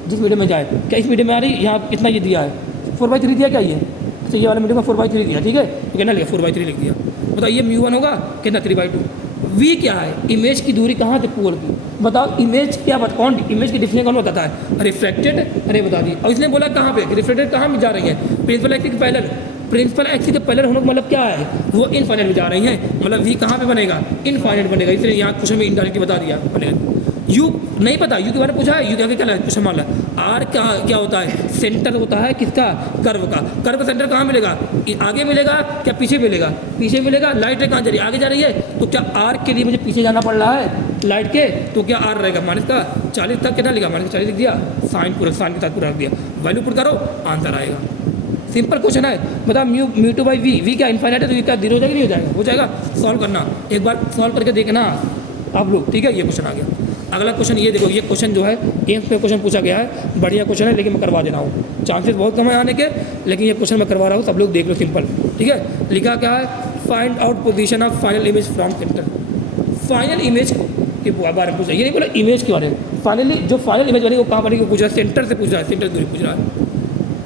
जिस मीडियम में जाए। क्या इस मीडियम में आ रही है? यहाँ कितना ये दिया है? 4/3 दिया क्या ये? अच्छा ये वाला मीडियम में 4/3 दिया, ठीक है। तो कितना लिखा? 4/3 लिख दिया। बताओ ये म्यू वन होगा कितना? 3/2। वी क्या है? इमेज की दूरी कहाँ से पोल की? बताओ इमेज क्या कौन इमेज की डिफिनेशन कौन बताता है? रिफ्लेक्टेड अरे बता दी। और इसने बोला कहाँ पे रिफ्लेक्टेड कहाँ में जा रही है? प्रिंसिपल एक्सिस के पैरेलल। प्रिंसिपल एक्सिस के पैरेलल होने का मतलब क्या है? वो इनफाइनाइट में जा रही हैं, मतलब वी कहाँ पे बनेगा? इनफाइनाइट बनेगा। इसलिए यहाँ क्वेश्चन में इनडायरेक्टली बता दिया बनेगा। यू नहीं पता, यू के बारे में पूछा है, यू क्या क्या क्वेश्चन मान ला। आर क्या होता है? सेंटर होता है किसका? कर्व का। कर्व का सेंटर कहाँ मिलेगा? आगे मिलेगा क्या पीछे मिलेगा? पीछे मिलेगा। लाइट रे कहाँ जा रही है? आगे जा रही है, तो क्या आर के लिए मुझे पीछे जाना पड़ रहा है लाइट के? तो क्या आर रहेगा माइनस का 40 तक। कितना लिखा? माइनस 40 लिख दिया। साइन पूरा साइन के साथ पूरा रख दिया। वैल्यू पुट करो, आंसर आएगा। सिंपल क्वेश्चन है। बताओ mu two by v, v क्या इनफाइनाइट है, तो ये क्या 0 हो जाएगा? नहीं हो जाएगा? हो जाएगा। सॉल्व करना, एक बार सॉल्व करके देखना आप लोग, ठीक है। ये क्वेश्चन आ गया। अगला क्वेश्चन ये देखो, ये क्वेश्चन जो है एम्स में क्वेश्चन पूछा गया है, बढ़िया क्वेश्चन है, लेकिन मैं करवा दे रहा हूँ। चांसेस बहुत कम है आने के, लेकिन ये क्वेश्चन मैं करवा रहा हूँ, सब लोग देख लो, सिंपल, ठीक है। लिखा क्या है? Find out position of final image from centre. Final image के बारे में पूछा, ये नहीं बोला इमेज के बारे में। फाइनली जो फाइनल इमेज बनी वो कहाँ बनेगी? पूछ रहा है, सेंटर से पूछ रहा है, सेंटर दूरी पूछ रहा है।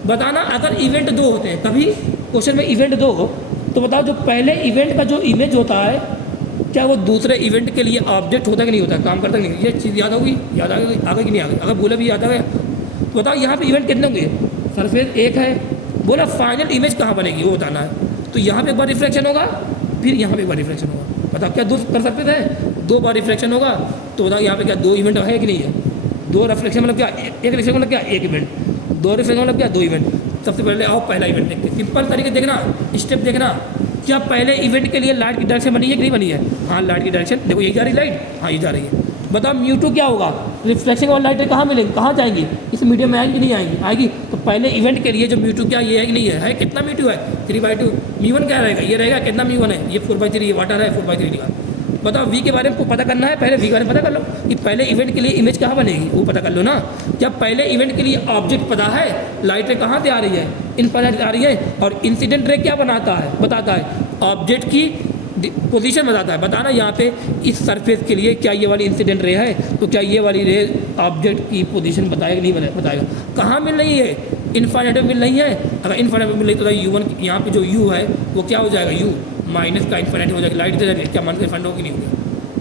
बताना अगर इवेंट 2 होते हैं, कभी क्वेश्चन में इवेंट 2 हो तो बताओ जो पहले इवेंट का जो इमेज होता है, क्या वो दूसरे इवेंट के लिए ऑब्जेक्ट होता है कि नहीं होता है? काम करता है कि नहीं? ये चीज़ याद होगी? याद आगे कि नहीं आगे? अगर बोला भी याद आ गया तो बताओ यहाँ पे इवेंट कितने होंगे? सरफेस एक है। बोला फाइनल इमेज कहाँ बनेगी वो बताना है। तो यहाँ पे एक बार रिफ्लेक्शन होगा, फिर यहाँ पे एक बार रिफ्लेक्शन होगा। बताओ क्या 2 कर सकते थे? 2 बार रिफ्लेक्शन होगा। तो बताओ यहाँ पे क्या 2 इवेंट है कि नहीं है? 2 रिफ्लेक्शन मतलब क्या? एक रिफ्लेक्शन मतलब क्या? 1 इवेंट। 2 रिफ्लेक्शन मतलब क्या? 2 इवेंट। सबसे पहले आओ पहला इवेंट देखते हैं। सिंपल तरीके देखना, स्टेप देखना। क्या पहले इवेंट के लिए लाइट की डायरेक्शन बनी है कि नहीं बनी है? हाँ लाइट की डायरेक्शन देखो, यही जा रही लाइट, हाँ ये जा रही है। बताओ म्यू टू क्या होगा? रिफ्लेक्शन के बाद लाइट कहाँ मिलेंगी? कहाँ जाएंगी? इस मीडियम में आएंगी नहीं आएंगी? आएगी। तो पहले इवेंट के लिए जो म्यू2 क्या ये है कि नहीं है कितना म्यू2 है 3/2, म्यू1 क्या रहेगा, ये रहेगा कितना म्यू1 है, ये 4/3, ये वाटर है 4/3 लिखा। बताओ वी के बारे में पता करना है, पहले वी के बारे में पता कर लो कि पहले इवेंट के लिए इमेज कहाँ बनेगी, वो पता कर लो ना। जब पहले इवेंट के लिए ऑब्जेक्ट पता है, लाइट रे कहाँ से आ रही है, इनफाइनाइट आ रही है, और इंसिडेंट रे क्या बताता है ऑब्जेक्ट की पोजीशन बताता है। बताना यहाँ पे इस सरफेस के लिए क्या ये वाली इंसिडेंट रे है, तो क्या ये वाली रे ऑब्जेक्ट की पोजीशन बताएगा नहीं बताएगा। कहाँ मिल रही है, इनफाइनाइट में मिल रही है। अगर इनफाइनाइट में मिल रही तो U1 यहाँ पे जो U है वो क्या हो जाएगा, U माइनस का इनफाइनाइट हो जाएगा। लाइट इधर है, क्या मान के इनफाइनाइट होगी नहीं होगी।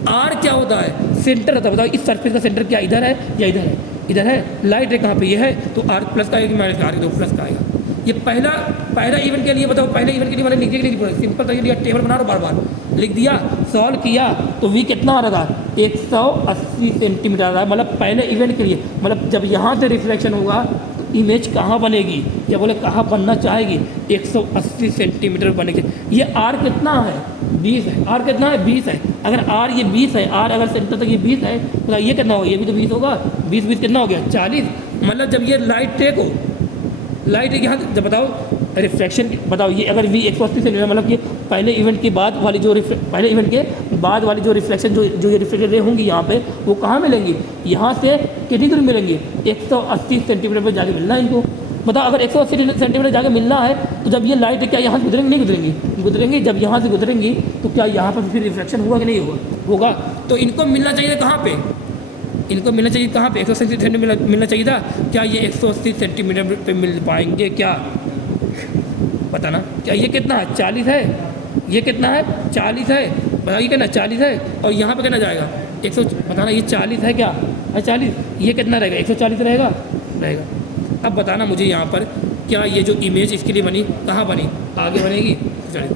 आर क्या होता है, सेंटर होता है। बताओ इस सरफेस का सेंटर क्या इधर है या इधर है, इधर है। लाइट रे कहाँ पे ये है, तो आर प्लस का आएगा कि माइनस का, आर प्लस का आएगा। ये पहला इवेंट के लिए बताओ, पहले इवेंट के लिए मैंने लिख दिया कि नहीं, सिंपल था, ये टेबल बना रहा बार बार लिख दिया, सॉल्व किया तो वी कितना आ रहा था 180 सेंटीमीटर आ रहा है। मतलब पहले इवेंट के लिए, मतलब जब यहाँ से रिफ्लेक्शन होगा तो इमेज कहाँ बनेगी, या बोले कहाँ बनना चाहेगी, 180 सेंटीमीटर बनेगी। ये आर कितना है 20 है, आर कितना है 20 है। अगर आर ये 20 है, आर अगर सेंटर तक ये 20 है तो ये कितना होगा, ये भी तो 20 होगा, 20 कितना हो गया 40। मतलब जब ये लाइट रे को लाइट यहाँ जब बताओ रिफ्लेक्शन बताओ, ये अगर वी 180 सेंटीमीटर मतलब कि पहले इवेंट के बाद वाली जो पहले इवेंट के बाद वाली जो रिफ्लेक्शन जो ये रिफ्लेक्टेड रे होंगी यहाँ पे, वो कहाँ मिलेंगी, यहाँ से कितनी दूर मिलेंगी 180 सेंटीमीटर पर जाके मिलना है इनको। बताओ अगर 180 सेंटीमीटर जाके मिलना है तो जब ये लाइट क्या यहाँ से गुजरेंगी नहीं गुजरेंगी, जब यहाँ से गुजरेंगी तो क्या यहाँ पर फिर रिफ्लेक्शन होगा कि नहीं होगा। तो इनको मिलना चाहिए कहाँ पे, इनको मिलना चाहिए कहाँ पे, 180 सेंटीमीटर मिलना चाहिए था। क्या ये 180 सेंटीमीटर पे मिल पाएंगे क्या, बताना। क्या ये कितना है 40 है, ये कितना है 40 है, बताइए कितना 40 है, और यहाँ पे कितना जाएगा 100, बताना ये 40 है क्या, 40, ये कितना रहेगा 140 रहेगा। अब बताना मुझे यहाँ पर क्या ये जो इमेज इसके लिए बनी कहाँ बनी, आगे बनेगी, चलिए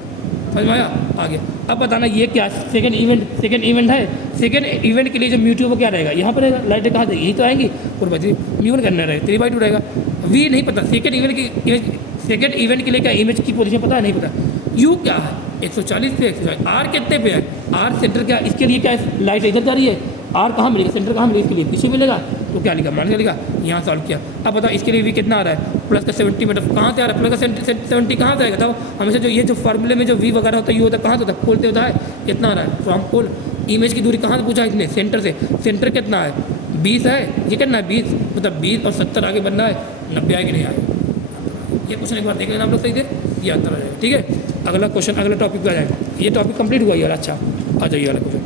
समझ में आया आगे। अब बताना ये क्या सेकंड इवेंट है, सेकंड इवेंट के लिए जो म्यू2 वो क्या रहेगा, यहाँ पर रहेगा। लाइटें कहाँ देगी, यही तो आएंगी, और बची म्यू1 करना रहेगा 3/2 रहेगा। वी नहीं पता, सेकंड इवेंट के लिए क्या इमेज की पोजीशन पता है, नहीं पता। यू क्या है 140 पे 140, आर कितने पे है, आर सेंटर क्या, इसके लिए क्या लाइट इधर जा रही है, आर कहाँ मिलेगा, सेंटर कहाँ मिलेगा, इसके लिए पीछे मिलेगा, तो क्या लिखा मान लिखा, यहाँ सॉल्व किया। अब बताओ इसके लिए वी कितना आ रहा है, प्लस का 70 मीटर कहाँ से आ रहा है, प्लस का 70 कहाँ से आएगा। तब हमेशा जो ये जो फार्मूले में जो वी वगैरह होता है ये होता है कहाँ से होता है, पोल से होता है। कितना आ रहा है फ्रॉम पोल, इमेज की दूरी कहाँ से पूछा इसने, सेंटर से। सेंटर कितना है 20 है, ये कितना है 20, मतलब 20 और 70 आगे बनना है, 90 आएगी नहीं आएगा। ये क्वेश्चन एक बार देख लेना आप लोग सही से, ये आंसर आ जाएगा। ठीक है, अगला क्वेश्चन अगला टॉपिक पे आ जाएगा। ये टॉपिक कंप्लीट हुआ यार, अच्छा आ जाइए वाला क्वेश्चन।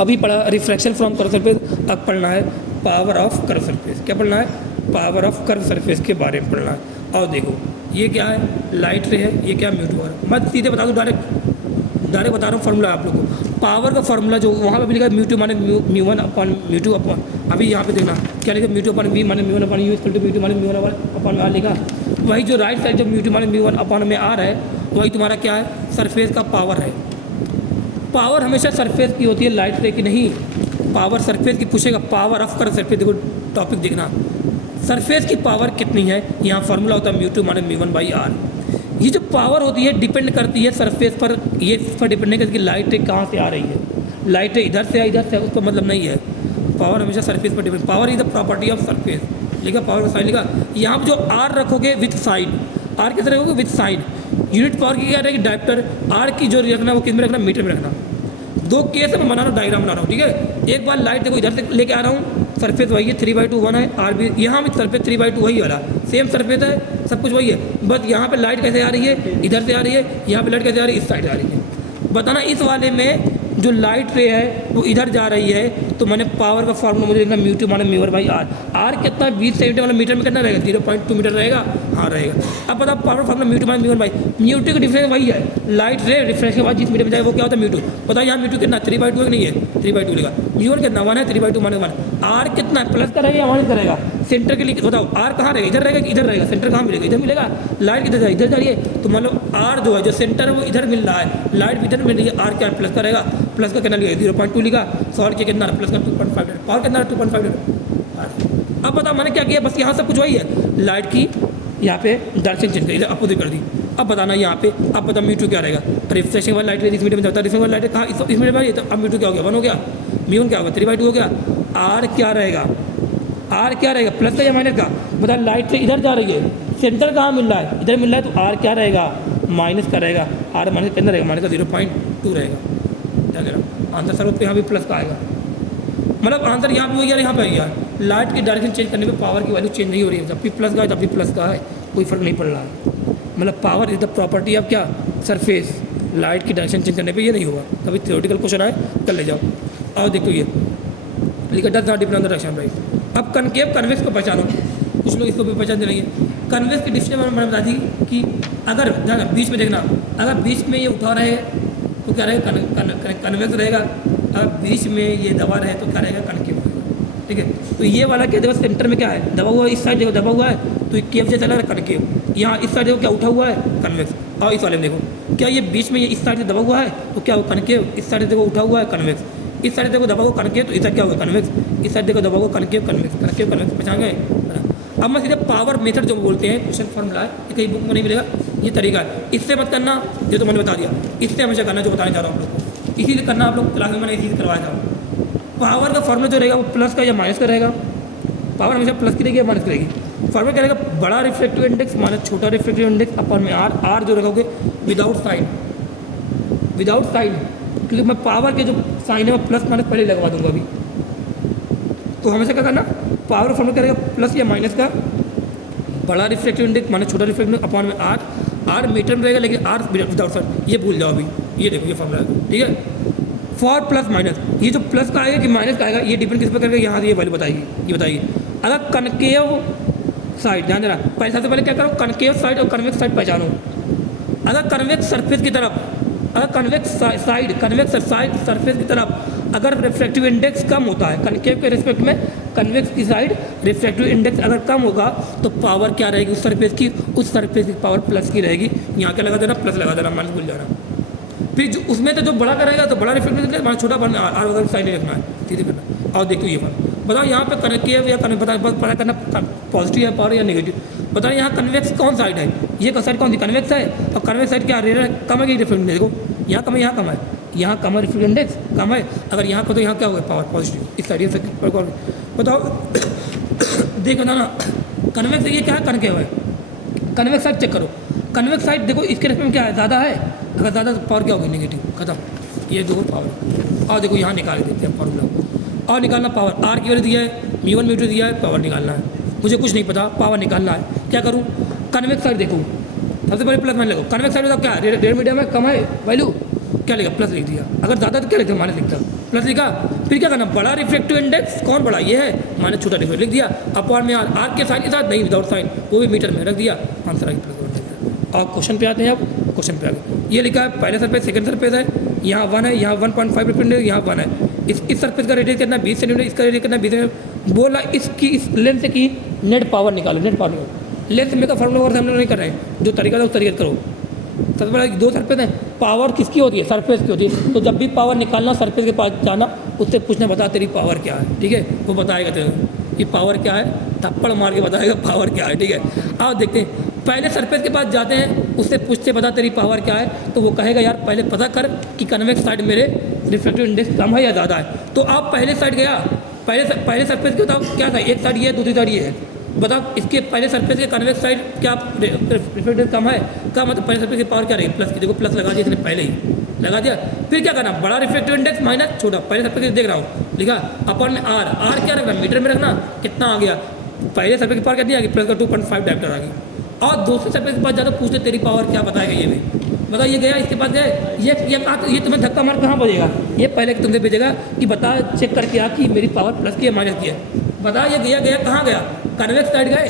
अभी पढ़ा रिफ्रैक्शन फ्रॉम कर्व सरफेस, अब पढ़ना है पावर ऑफ कर्व सरफेस। क्या पढ़ना है, पावर ऑफ कर्व सरफेस के बारे में पढ़ना है। और देखो ये क्या है, लाइट रे है, ये क्या म्यू2 है। मैं सीधे बता दूँ, डायरेक्ट बता रहा हूँ फार्मूला आप लोग को। पावर का फार्मूला जो वहाँ पे भी लिखा म्यू2 माने म्यू1 अपॉन म्यू2 अपॉन, अभी यहाँ पे देखना क्या लिखा, म्यू2 अपॉन वी माने म्यू1 अपॉन यू इक्वल टू म्यू2 माने म्यू1 अपॉन आर लिखा। वही जो राइट साइड जो म्यू2 माने म्यू1 अपॉन में आ रहा है, वही तुम्हारा क्या है, सरफेस का पावर है। पावर हमेशा सरफेस की होती है, लाइट रे की नहीं। पावर सरफेस की पूछेगा, पावर ऑफ कर्व सरफेस। देखो टॉपिक देखना, सरफेस की पावर कितनी है, यहाँ फार्मूला होता है म्यू2 माने म्यू1 बाई आर। ये जो पावर होती है डिपेंड करती है सरफेस पर, ये इस पर डिपेंड नहीं करती कि लाइट रे कहाँ से आ रही है। लाइट रे इधर से इधर से उसका मतलब नहीं है। पावर हमेशा सरफेस पर depend, power is the property of surface. लिखा पावर का साइन लिखा, यहाँ पर जो आर रखोगे विथ साइन, आर किस रखोगे विथ साइन। यूनिट पावर की क्या रहेगी, डायप्टर। आर की जो रखना वो किस में रखना, मीटर में रखना। दो केस में बना रहा हूँ, डायग्राम बना रहा हूँ। ठीक है, एक बार लाइट देखो इधर से लेके आ रहा हूँ, सरफेस वही है 3/2 1 है, आर भी यहाँ भी सरफेस 3/2 वही वाला सेम सरफेस है, सब कुछ वही है। बस यहाँ पे लाइट कैसे आ रही है, इधर से आ रही है, यहाँ पे लाइट कैसे आ रही है, इस साइड से आ रही है। बताना इस वाले में जो लाइट रे है वो इधर जा रही है, तो मैंने पावर का फॉर्मूला मुझे लिखना म्यू2 माने म्यू1 बाई आर। आर कितना 20 सेंटीमीटर वाला मीटर में कितना रहेगा, 0.2 मीटर रहेगा, हाँ रहेगा। अब बताओ पावर फॉर्मूला म्यू2 माने म्यू1 बाई म्यू2 का डिफरेंस वही है, लाइट रे रिफ्रेक्शन के बाद जिस मीटर में जाए वो क्या होता है म्यू2। बताओ यहाँ म्यू2 कितना 3/2 नहीं है, 3/2 लेगा। म्यू1 कितना 1 है, 3/2 माने 1। आर कितना प्लस का रहेगा या माइनस करेगा, सेंटर के लिए बताओ आर कहाँ रहेगा, इधर रहेगा कि इधर रहेगा, सेंटर कहाँ मिलेगा, इधर मिलेगा। लाइट इधर इधर जा रही है, तो मान लो आर जो है जो सेंटर है वो इधर मिल रहा है, लाइट इधर मिल रही है, आर क्या प्लस का रहेगा, प्लस का कितना लिखा 0.2 लिखा। सॉल्व किया कितना प्लस का 2.5, पावर कितना 2.5। अब बताओ मैंने क्या किया, बस यहाँ सब कुछ वही है, लाइट की यहाँ पे डायरेक्शन चेंज कर इधर अपोजिट कर दी। अब बताना यहाँ पे, अब बता म्यू2 क्या रहेगा, रिफ्लेक्शन वाली लाइट इस मीटर में जाता है, रिफ्लेक्शन वाली लाइट कहाँ इस मीटर में, तो अब म्यू2 क्या हो गया 1 हो गया, म्यू1 क्या होगा 3/2 हो गया। आर क्या रहेगा, आर क्या रहेगा, प्लस का या माइनस का, बता लाइट से इधर जा रही है, सेंटर कहाँ मिल रहा है, इधर मिल रहा है, तो आर क्या रहेगा, माइनस का रहेगा, आर माइनस कितना रहेगा, माइनस का 0.2 रहेगा। क्या कह रहा आंसर सर, यहाँ भी प्लस का आएगा, मतलब आंसर यहाँ पे हो गया, यहाँ पे गया। लाइट की डायरेक्शन चेंज करने पे पावर की वैल्यू चेंज नहीं हो रही है, जब भी प्लस का है तब भी प्लस का है, कोई फर्क नहीं पड़ रहा है। मतलब power is the property of क्या, सरफेस। लाइट की डायरेक्शन चेंज करने पे ये नहीं होगा। कभी थ्योरेटिकल क्वेश्चन आए कर ले जाओ। और देखो ये लिखा does not depend on the direction right. अब कनकेव कन्वेक्स को पहचानो, कुछ लोग इसको भी पहचान देंगे। कन्वेक्स की डिफिनेशन मैंने बता दी कि अगर बीच में देखना, अगर बीच में ये उठा रहे तो क्या रहेगा, कन्वेक्स रहेगा। अगर बीच में ये दबा रहे तो क्या रहेगा, कनकेव रहेगा। ठीक है, तो ये वाला क्या देखो सेंटर में क्या है, दबा हुआ है, इस साइड देखो दबा हुआ है तो केव से चला रहा है कनकेव। यहाँ इस साइड देखो क्या उठा हुआ है, कन्वेक्स। और इस वाले में देखो क्या ये बीच में ये इस साइड से दबा हुआ है तो क्या हो, कनकेव। इस साइड देखो उठा हुआ है, कन्वेक्स। इस साइड देखो दबा हुआ कनकेव तो इस साइड क्या होगा, कन्वेक्स। इस साइड देखो दबा हुआ कनकेव, कन्वेक्स, कनकेव कन्वेक्स, पहचान गए। अब मैं सीधे पावर मेथड जो बोलते हैं, क्वेश्चन फॉर्मूला है, ये कहीं बुक में नहीं मिलेगा, ये तरीका है। इससे मत करना, ये तो मैंने बता दिया, इससे हमेशा करना जो बताने जा रहा हूँ आप लोग को, इसी से करना। आप लोग क्लास में मैंने इसी से करवाया था। पावर का फॉर्मूला जो रहेगा वो प्लस का या माइनस का रहेगा। पावर हमेशा प्लस की रहेगी या माइनस की रहेगी। फॉर्मूला क्या रहेगा, बड़ा रिफ्लेक्टिव इंडेक्स माइनस छोटा रिफ्लेक्टिव इंडेक्स अपन में आर। आर जो रखोगे विदाउट साइन, विदाउट साइन, क्योंकि मैं पावर के जो साइन है वो प्लस माइनस पहले लगवा दूंगा अभी। तो हमेशा क्या करना, पावर फॉर्मूला क्या रहेगा, प्लस या माइनस का, बड़ा रिफ्लेक्टिव इंडेक्स माइनस छोटा रिफ्लेक्टिव अपॉन में आर। आर मीटर में रहेगा लेकिन आर विदाउट साइन, ये भूल जाओ अभी। ये देखो ये फॉर्मूला है, ठीक है। फॉर प्लस माइनस, ये जो प्लस का आएगा कि माइनस का आएगा, ये डिपेंड किस पर करेगा, यहाँ से ये वैल्यू बताइए, ये बताइए। अगर कनकेव साइड, ध्यान देना, पहले सबसे पहले क्या करो, कनकेव साइड और कन्वेक्स साइड पहचानो। अगर कन्वेक्स सरफेस की तरफ, अगर convex side, convex side surface की तरफ अगर रिफ्रैक्टिव इंडेक्स कम होता है, कनकेव के रिस्पेक्ट में कन्वेक्स की साइड रिफ्रैक्टिव इंडेक्स अगर कम होगा तो पावर क्या रहेगी उस सरफेस की, उस सरफेस की पावर प्लस की रहेगी। यहाँ क्या लगा देना, प्लस लगा देना, माइनस भूल जाना। फिर जो उसमें तो जो बड़ा करेगा तो बड़ा रिफ्लेक्टिव इंडेक्स, माइनस छोटा बनना, आर अगर साइड रखना है, सीधे करना। और देखो ये बात बताओ, यहाँ पे कनकेव या पता करना पॉजिटिव है पावर या नेगेटिव। बताओ यहाँ कन्वेक्स कौन साइड है, ये साइड कौन सी, कन्वेक्स है। और कन्वेक्स साइड क्या कम है कि रिफ्लेक्टिव इंडेक्स, देखो यहाँ कम है, यहाँ कम है, यहाँ कम है, रिफ्लेक्टिव इंडेक्स कम है। अगर यहाँ को तो यहाँ क्या होगा, पावर पॉजिटिव, इस साइड ये बताओ। देखो ना कन्वेक्स ये क्या है, कनकेव है। कन्वेक्स साइड चेक करो, कन्वेक्स साइड देखो इसके रिस्पेक्ट में क्या है, ज़्यादा है। अगर ज़्यादा तो पावर क्या होगी, नेगेटिव, खत्म। ये दो पावर। और देखो यहाँ निकाल देते हैं फॉर्मूला, और निकालना पावर। आर की वैल्यू दिया है, μ1 μ2 दिया है, पावर निकालना है। मुझे कुछ नहीं पता, पावर निकालना है। क्या करूँ, कन्वेक्स साइड देखो, सबसे पहले प्लस मान लगो। कन्वेक्स साइड मतलब क्या है, रेड मीडियम है, कम है वैल्यू, क्या लिखा, प्लस लिख दिया। अगर ज़्यादा तो क्या लिखता, माइनस लिखता, प्लस लिखा। फिर क्या करना, बड़ा रिफ्लेक्टिव इंडेक्स कौन बड़ा, ये है, माइनस छोटा रिफ्लेक्टिव लिख दिया। अपॉन में आर, आर के साइन के साथ नहीं, विदाउट साइन, वो भी मीटर में रख दिया, आंसर आ गया प्लस। और क्वेश्चन पे आते हैं। अब क्वेश्चन पे आ गए, ये लिखा है पहले सरफेस सेकंड सरफेस है, यहाँ 1 है, यहाँ 1.5 रिफ्लेक्टिव, यहाँ 1 है। इस सरफेस का रेडियस कितना, 20 सेंटीमीटर, इसका रेडियस कितना, 20 सेंटीमीटर। बोला इसकी इस लेंथ की नेट पावर निकालो, नेट पावर निकालो। लेंथ में का फॉर्मूला और हम लोग नहीं कर रहे हैं, जो तरीका था उस तरीके करो। सबसे पहले दो सरफेस हैं, पावर किसकी होती है, सरफेस की होती है। तो जब भी पावर निकालना, सरफेस के पास जाना, उससे पूछना, बता तेरी पावर क्या है, ठीक है। वो बताएगा तेरे ये पावर क्या है, थप्पड़ मार के बताएगा पावर क्या है, ठीक है। आओ देखते हैं, पहले सरफेस के पास जाते हैं, उससे पूछते बता तेरी पावर क्या है, तो वो कहेगा यार पहले पता कर कि कन्वेक्स साइड मेरे रिफ्लेक्टिव इंडेक्स कम है या ज़्यादा है। तो आप पहले साइड गया, पहले सरफेस के बताओ क्या था, एक साइड ये है, दूसरी साइड ये है, बताओ इसके पहले सरफेस के कन्वेक्स साइड क्या रिफ्लेक्टिव कम है, कम है, तो पहले सरफेस की पावर क्या रही, प्लस की। देखो प्लस लगा दिया इसने, पहले ही लगा दिया। फिर क्या करना, बड़ा रिफ्लेक्टिव इंडेक्स माइनस छोटा, पहले सरफेस देख रहा हूँ, लिखा अपॉन में आर। आर क्या रखना, मीटर में रखना, कितना आ गया, पहले सरफेस की पावर कितनी आ गई, प्लस का 2.5 डायरेक्टर आ गई। और दूसरे सरफेस के पास ज़्यादा पूछते तेरी पावर क्या, बताएगा ये भी। बताओ ये गया, इसके पास गए, ये तुम्हें धक्का मार कहाँ बजेगा, ये पहले तुमसे भेजेगा कि बता चेक करके आ कि मेरी पावर प्लस की है माइनस की है। बता ये गया कहाँ गया, कन्वेक्स साइड गए,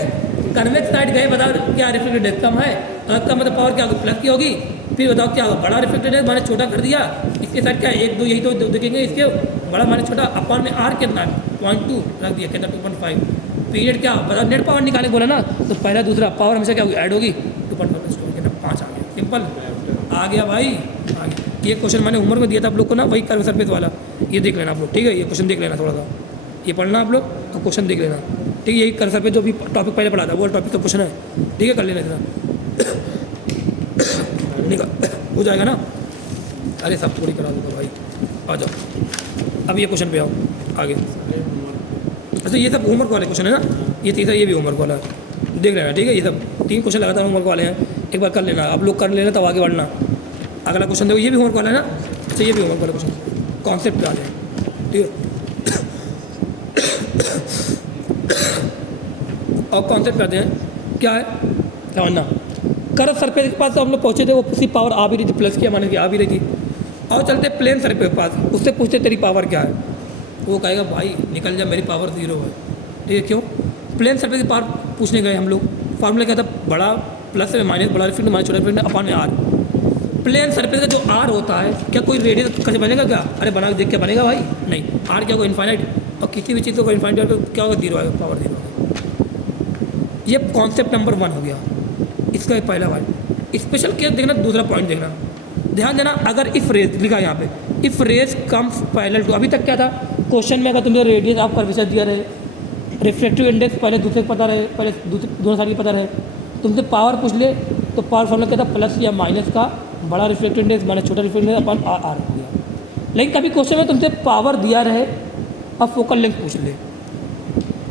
कन्वेक्स साइड गए, बताओ क्या रिफ्लेक्टिव इंडेक्स कम है, कम मतलब पावर क्या होगी, प्लस की होगी। फिर बताओ क्या होगा, बड़ा रिफ्लेक्टिव इंडेक्स मैंने छोटा कर दिया, इसके साइड क्या 1 2 यही तो देखेंगे, इसके बड़ा मैंने छोटा, अपॉन में आर कितना 0.2 रख दिया, कितना 2.5। पीरियड क्या बता, नेट पावर निकालने बोला ना, तो पहला दूसरा पावर हमेशा क्या होगी, ऐड होगी, 2.5 कितना 5 आ गया, सिंपल आ गया भाई, आ गया। ये क्वेश्चन मैंने होमवर्क में दिया था आप लोग को ना, वही कर्व सरफेस वाला, ये देख लेना आप लोग, ठीक है। ये क्वेश्चन देख लेना, थोड़ा सा ये पढ़ना आप लोग और क्वेश्चन देख लेना, ठीक है। यही कर्व सरफेस जो भी टॉपिक पहले पढ़ा था वो टॉपिक तो क्वेश्चन है, ठीक है, कर लेना इतना निकाल हो जाएगा ना। अरे सब थोड़ी करा दूँगा भाई, आ जाओ। अब ये क्वेश्चन पे आओ आगे। अच्छा ये सब होमवर्क वाले क्वेश्चन है ना, ये तीसरा ये भी होमवर्क वाला है, देख लेना ठीक है। ये सब 3 क्वेश्चन लगातार होमवर्क वाले हैं, एक बार कर लेना, आप लोग कर लेना तब आगे बढ़ना। अगला क्वेश्चन देखो, ये भी होमवर्क वाला है ना। अच्छा ये भी होमवर्क वाला क्वेश्चन, कॉन्सेप्ट आ जाए ठीक है। और कॉन्सेप्ट करते हैं क्या है, समझना। कर्व सरफेस के पास तो हम लोग पहुँचे थे, वो उसकी पावर आ भी रही थी, प्लस किया माने कि आ भी रही थी। और चलते प्लेन सरफेस के पास, उससे पूछते तेरी पावर क्या है, वो कहेगा भाई निकल जा मेरी पावर 0 है। ठीक है, क्यों? प्लेन सरफेस की पावर पूछने गए हम लोग, फार्मूला क्या था, बड़ा प्लस में माइनस, बड़ा रिफ्लेक्ट माइनस छोटा reflect upon R. Plane surface का जो आर होता है, क्या कोई रेडियस कैसे बनेगा क्या? अरे बना देख के बनेगा भाई, नहीं। आर क्या होगा, इन्फाइनाइट, और किसी भी चीज़ को इन्फाइनाइट तो क्या होगा, 0 आएगा, पावर 0 आएगा। ये कॉन्सेप्ट नंबर 1 हो गया, इसका पहला पॉइंट। स्पेशल केस देखना, दूसरा पॉइंट देखना, ध्यान देना। अगर इफ रेज लिखा यहाँ पे, if rays comes parallel to, अभी तक क्या था क्वेश्चन में, अगर तुम्हें रेडियस ऑफ कर्वेचर दिया रहे, रिफ्लेक्टिव इंडेक्स पहले दूसरे को पता रहे, पहले दोनों साइड की पता रहे, तुमसे पावर पूछ ले तो पावर फॉर्मूला क्या था, प्लस या माइनस का बड़ा रिफ्लेक्टिव इंडेक्स माइनस छोटा रिफ्लेक्टिव इंडेक्स अपन आर हो गया। लेकिन कभी क्वेश्चन में तुमसे पावर दिया रहे अब फोकल लेंथ पूछ ले,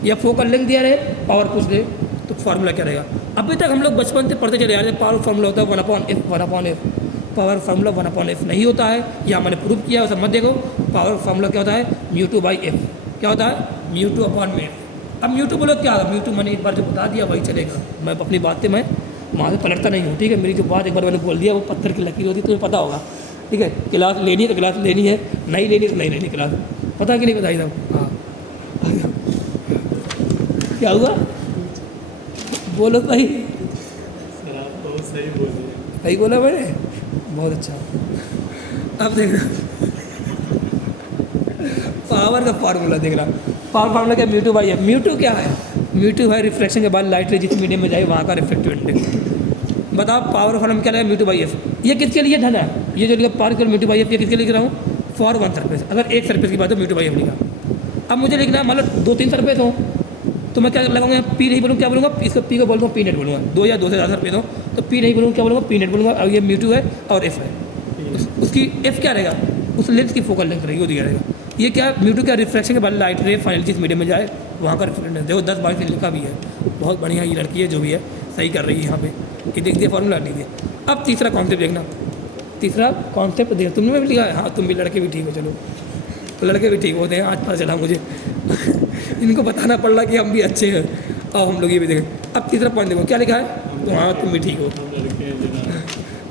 या फोकल लेंथ दिया रहे पावर पूछ ले, तो फार्मूला क्या रहेगा। अभी तक हम लोग बचपन से पढ़ते चले आ रहे हैं, पावर फार्मूला होता है 1/f, पावर फार्मूला 1/f नहीं होता है, या मैंने प्रूव किया उसे मत देखो। पावर फार्मूला क्या होता है, μ2/f, क्या होता है, μ2/f। अब μ2 बोलो क्या, μ2 मैंने एक बार जो बता दिया वही चलेगा, मैं अपनी बात से मैं वहाँ से पलटता नहीं हूँ। ठीक है, मेरी जो बात एक बार मैंने बोल दिया वो पत्थर की लकीर होती है, तुम्हें पता होगा। ठीक है, क्लास लेनी है तो क्लास लेनी है, नहीं लेनी तो नहीं लेनी क्लास, पता कि नहीं बताई था। हाँ क्या हुआ, बोलो भाई, सही बोला मैंने, बहुत अच्छा। अब देखना पावर का फार्मूला, देखना पावर फार्मूला क्या, μ2/f। μ2 क्या है, μ2 है रिफ्लेक्शन के बाद लाइट रे जिस मीडियम में जाए वहाँ का रिफ्लेक्टिव इंडेक्स। बताओ पावर फार्मूला क्या है, μ2/f। ये किसके लिए था ना, ये जो लिखा पावर कर μ2/f, ये किसके लिए लिख रहा हूँ, फॉर 1 सरफेस। अगर एक सरफेस की बात हो μ2/f लिखा। अब मुझे लिखना है मतलब 2-3 सरफेस हो, तो मैं क्या लगाऊंगा, पी नहीं बोलूँ, क्या बोलूँगा, इसको पी को बोलूँगा, पी नेट बोलूँगा। 2 या 2 से ज़्यादा सरफेस हो तो पी नहीं बोलूँगा, क्या बोलूँगा, पी नेट बोलूँगा। और ये μ2 है और एफ है, उसकी एफ क्या रहेगा, उस लेंस की फोकल लेंथ रहेगी, वो दिया रहेगा। ये क्या, μ2 क्या, रिफ्लेक्शन के बाद लाइट रे फाइनल जिस मीडियम में जाए वहाँ का रिफ्लेक्शन। देखो 10-12 से लिखा भी है, बहुत बढ़िया ये लड़की है जो भी है, सही कर रही है यहाँ पे, ये देख दिया फॉर्मूला लीजिए। अब तीसरा कॉन्सेप्ट देखना, तीसरा कॉन्सेप्ट देख, तुमने भी लिखा है, हाँ तुम भी लड़के भी ठीक हो, चलो तो लड़के भी ठीक होते हैं, आज पता चला मुझे इनको बताना पड़ रहा कि हम भी अच्छे हैं, और हम लोग ये भी देखें। अब तीसरा पॉइंट देखो क्या लिखा है, तो हाँ तुम भी ठीक हो,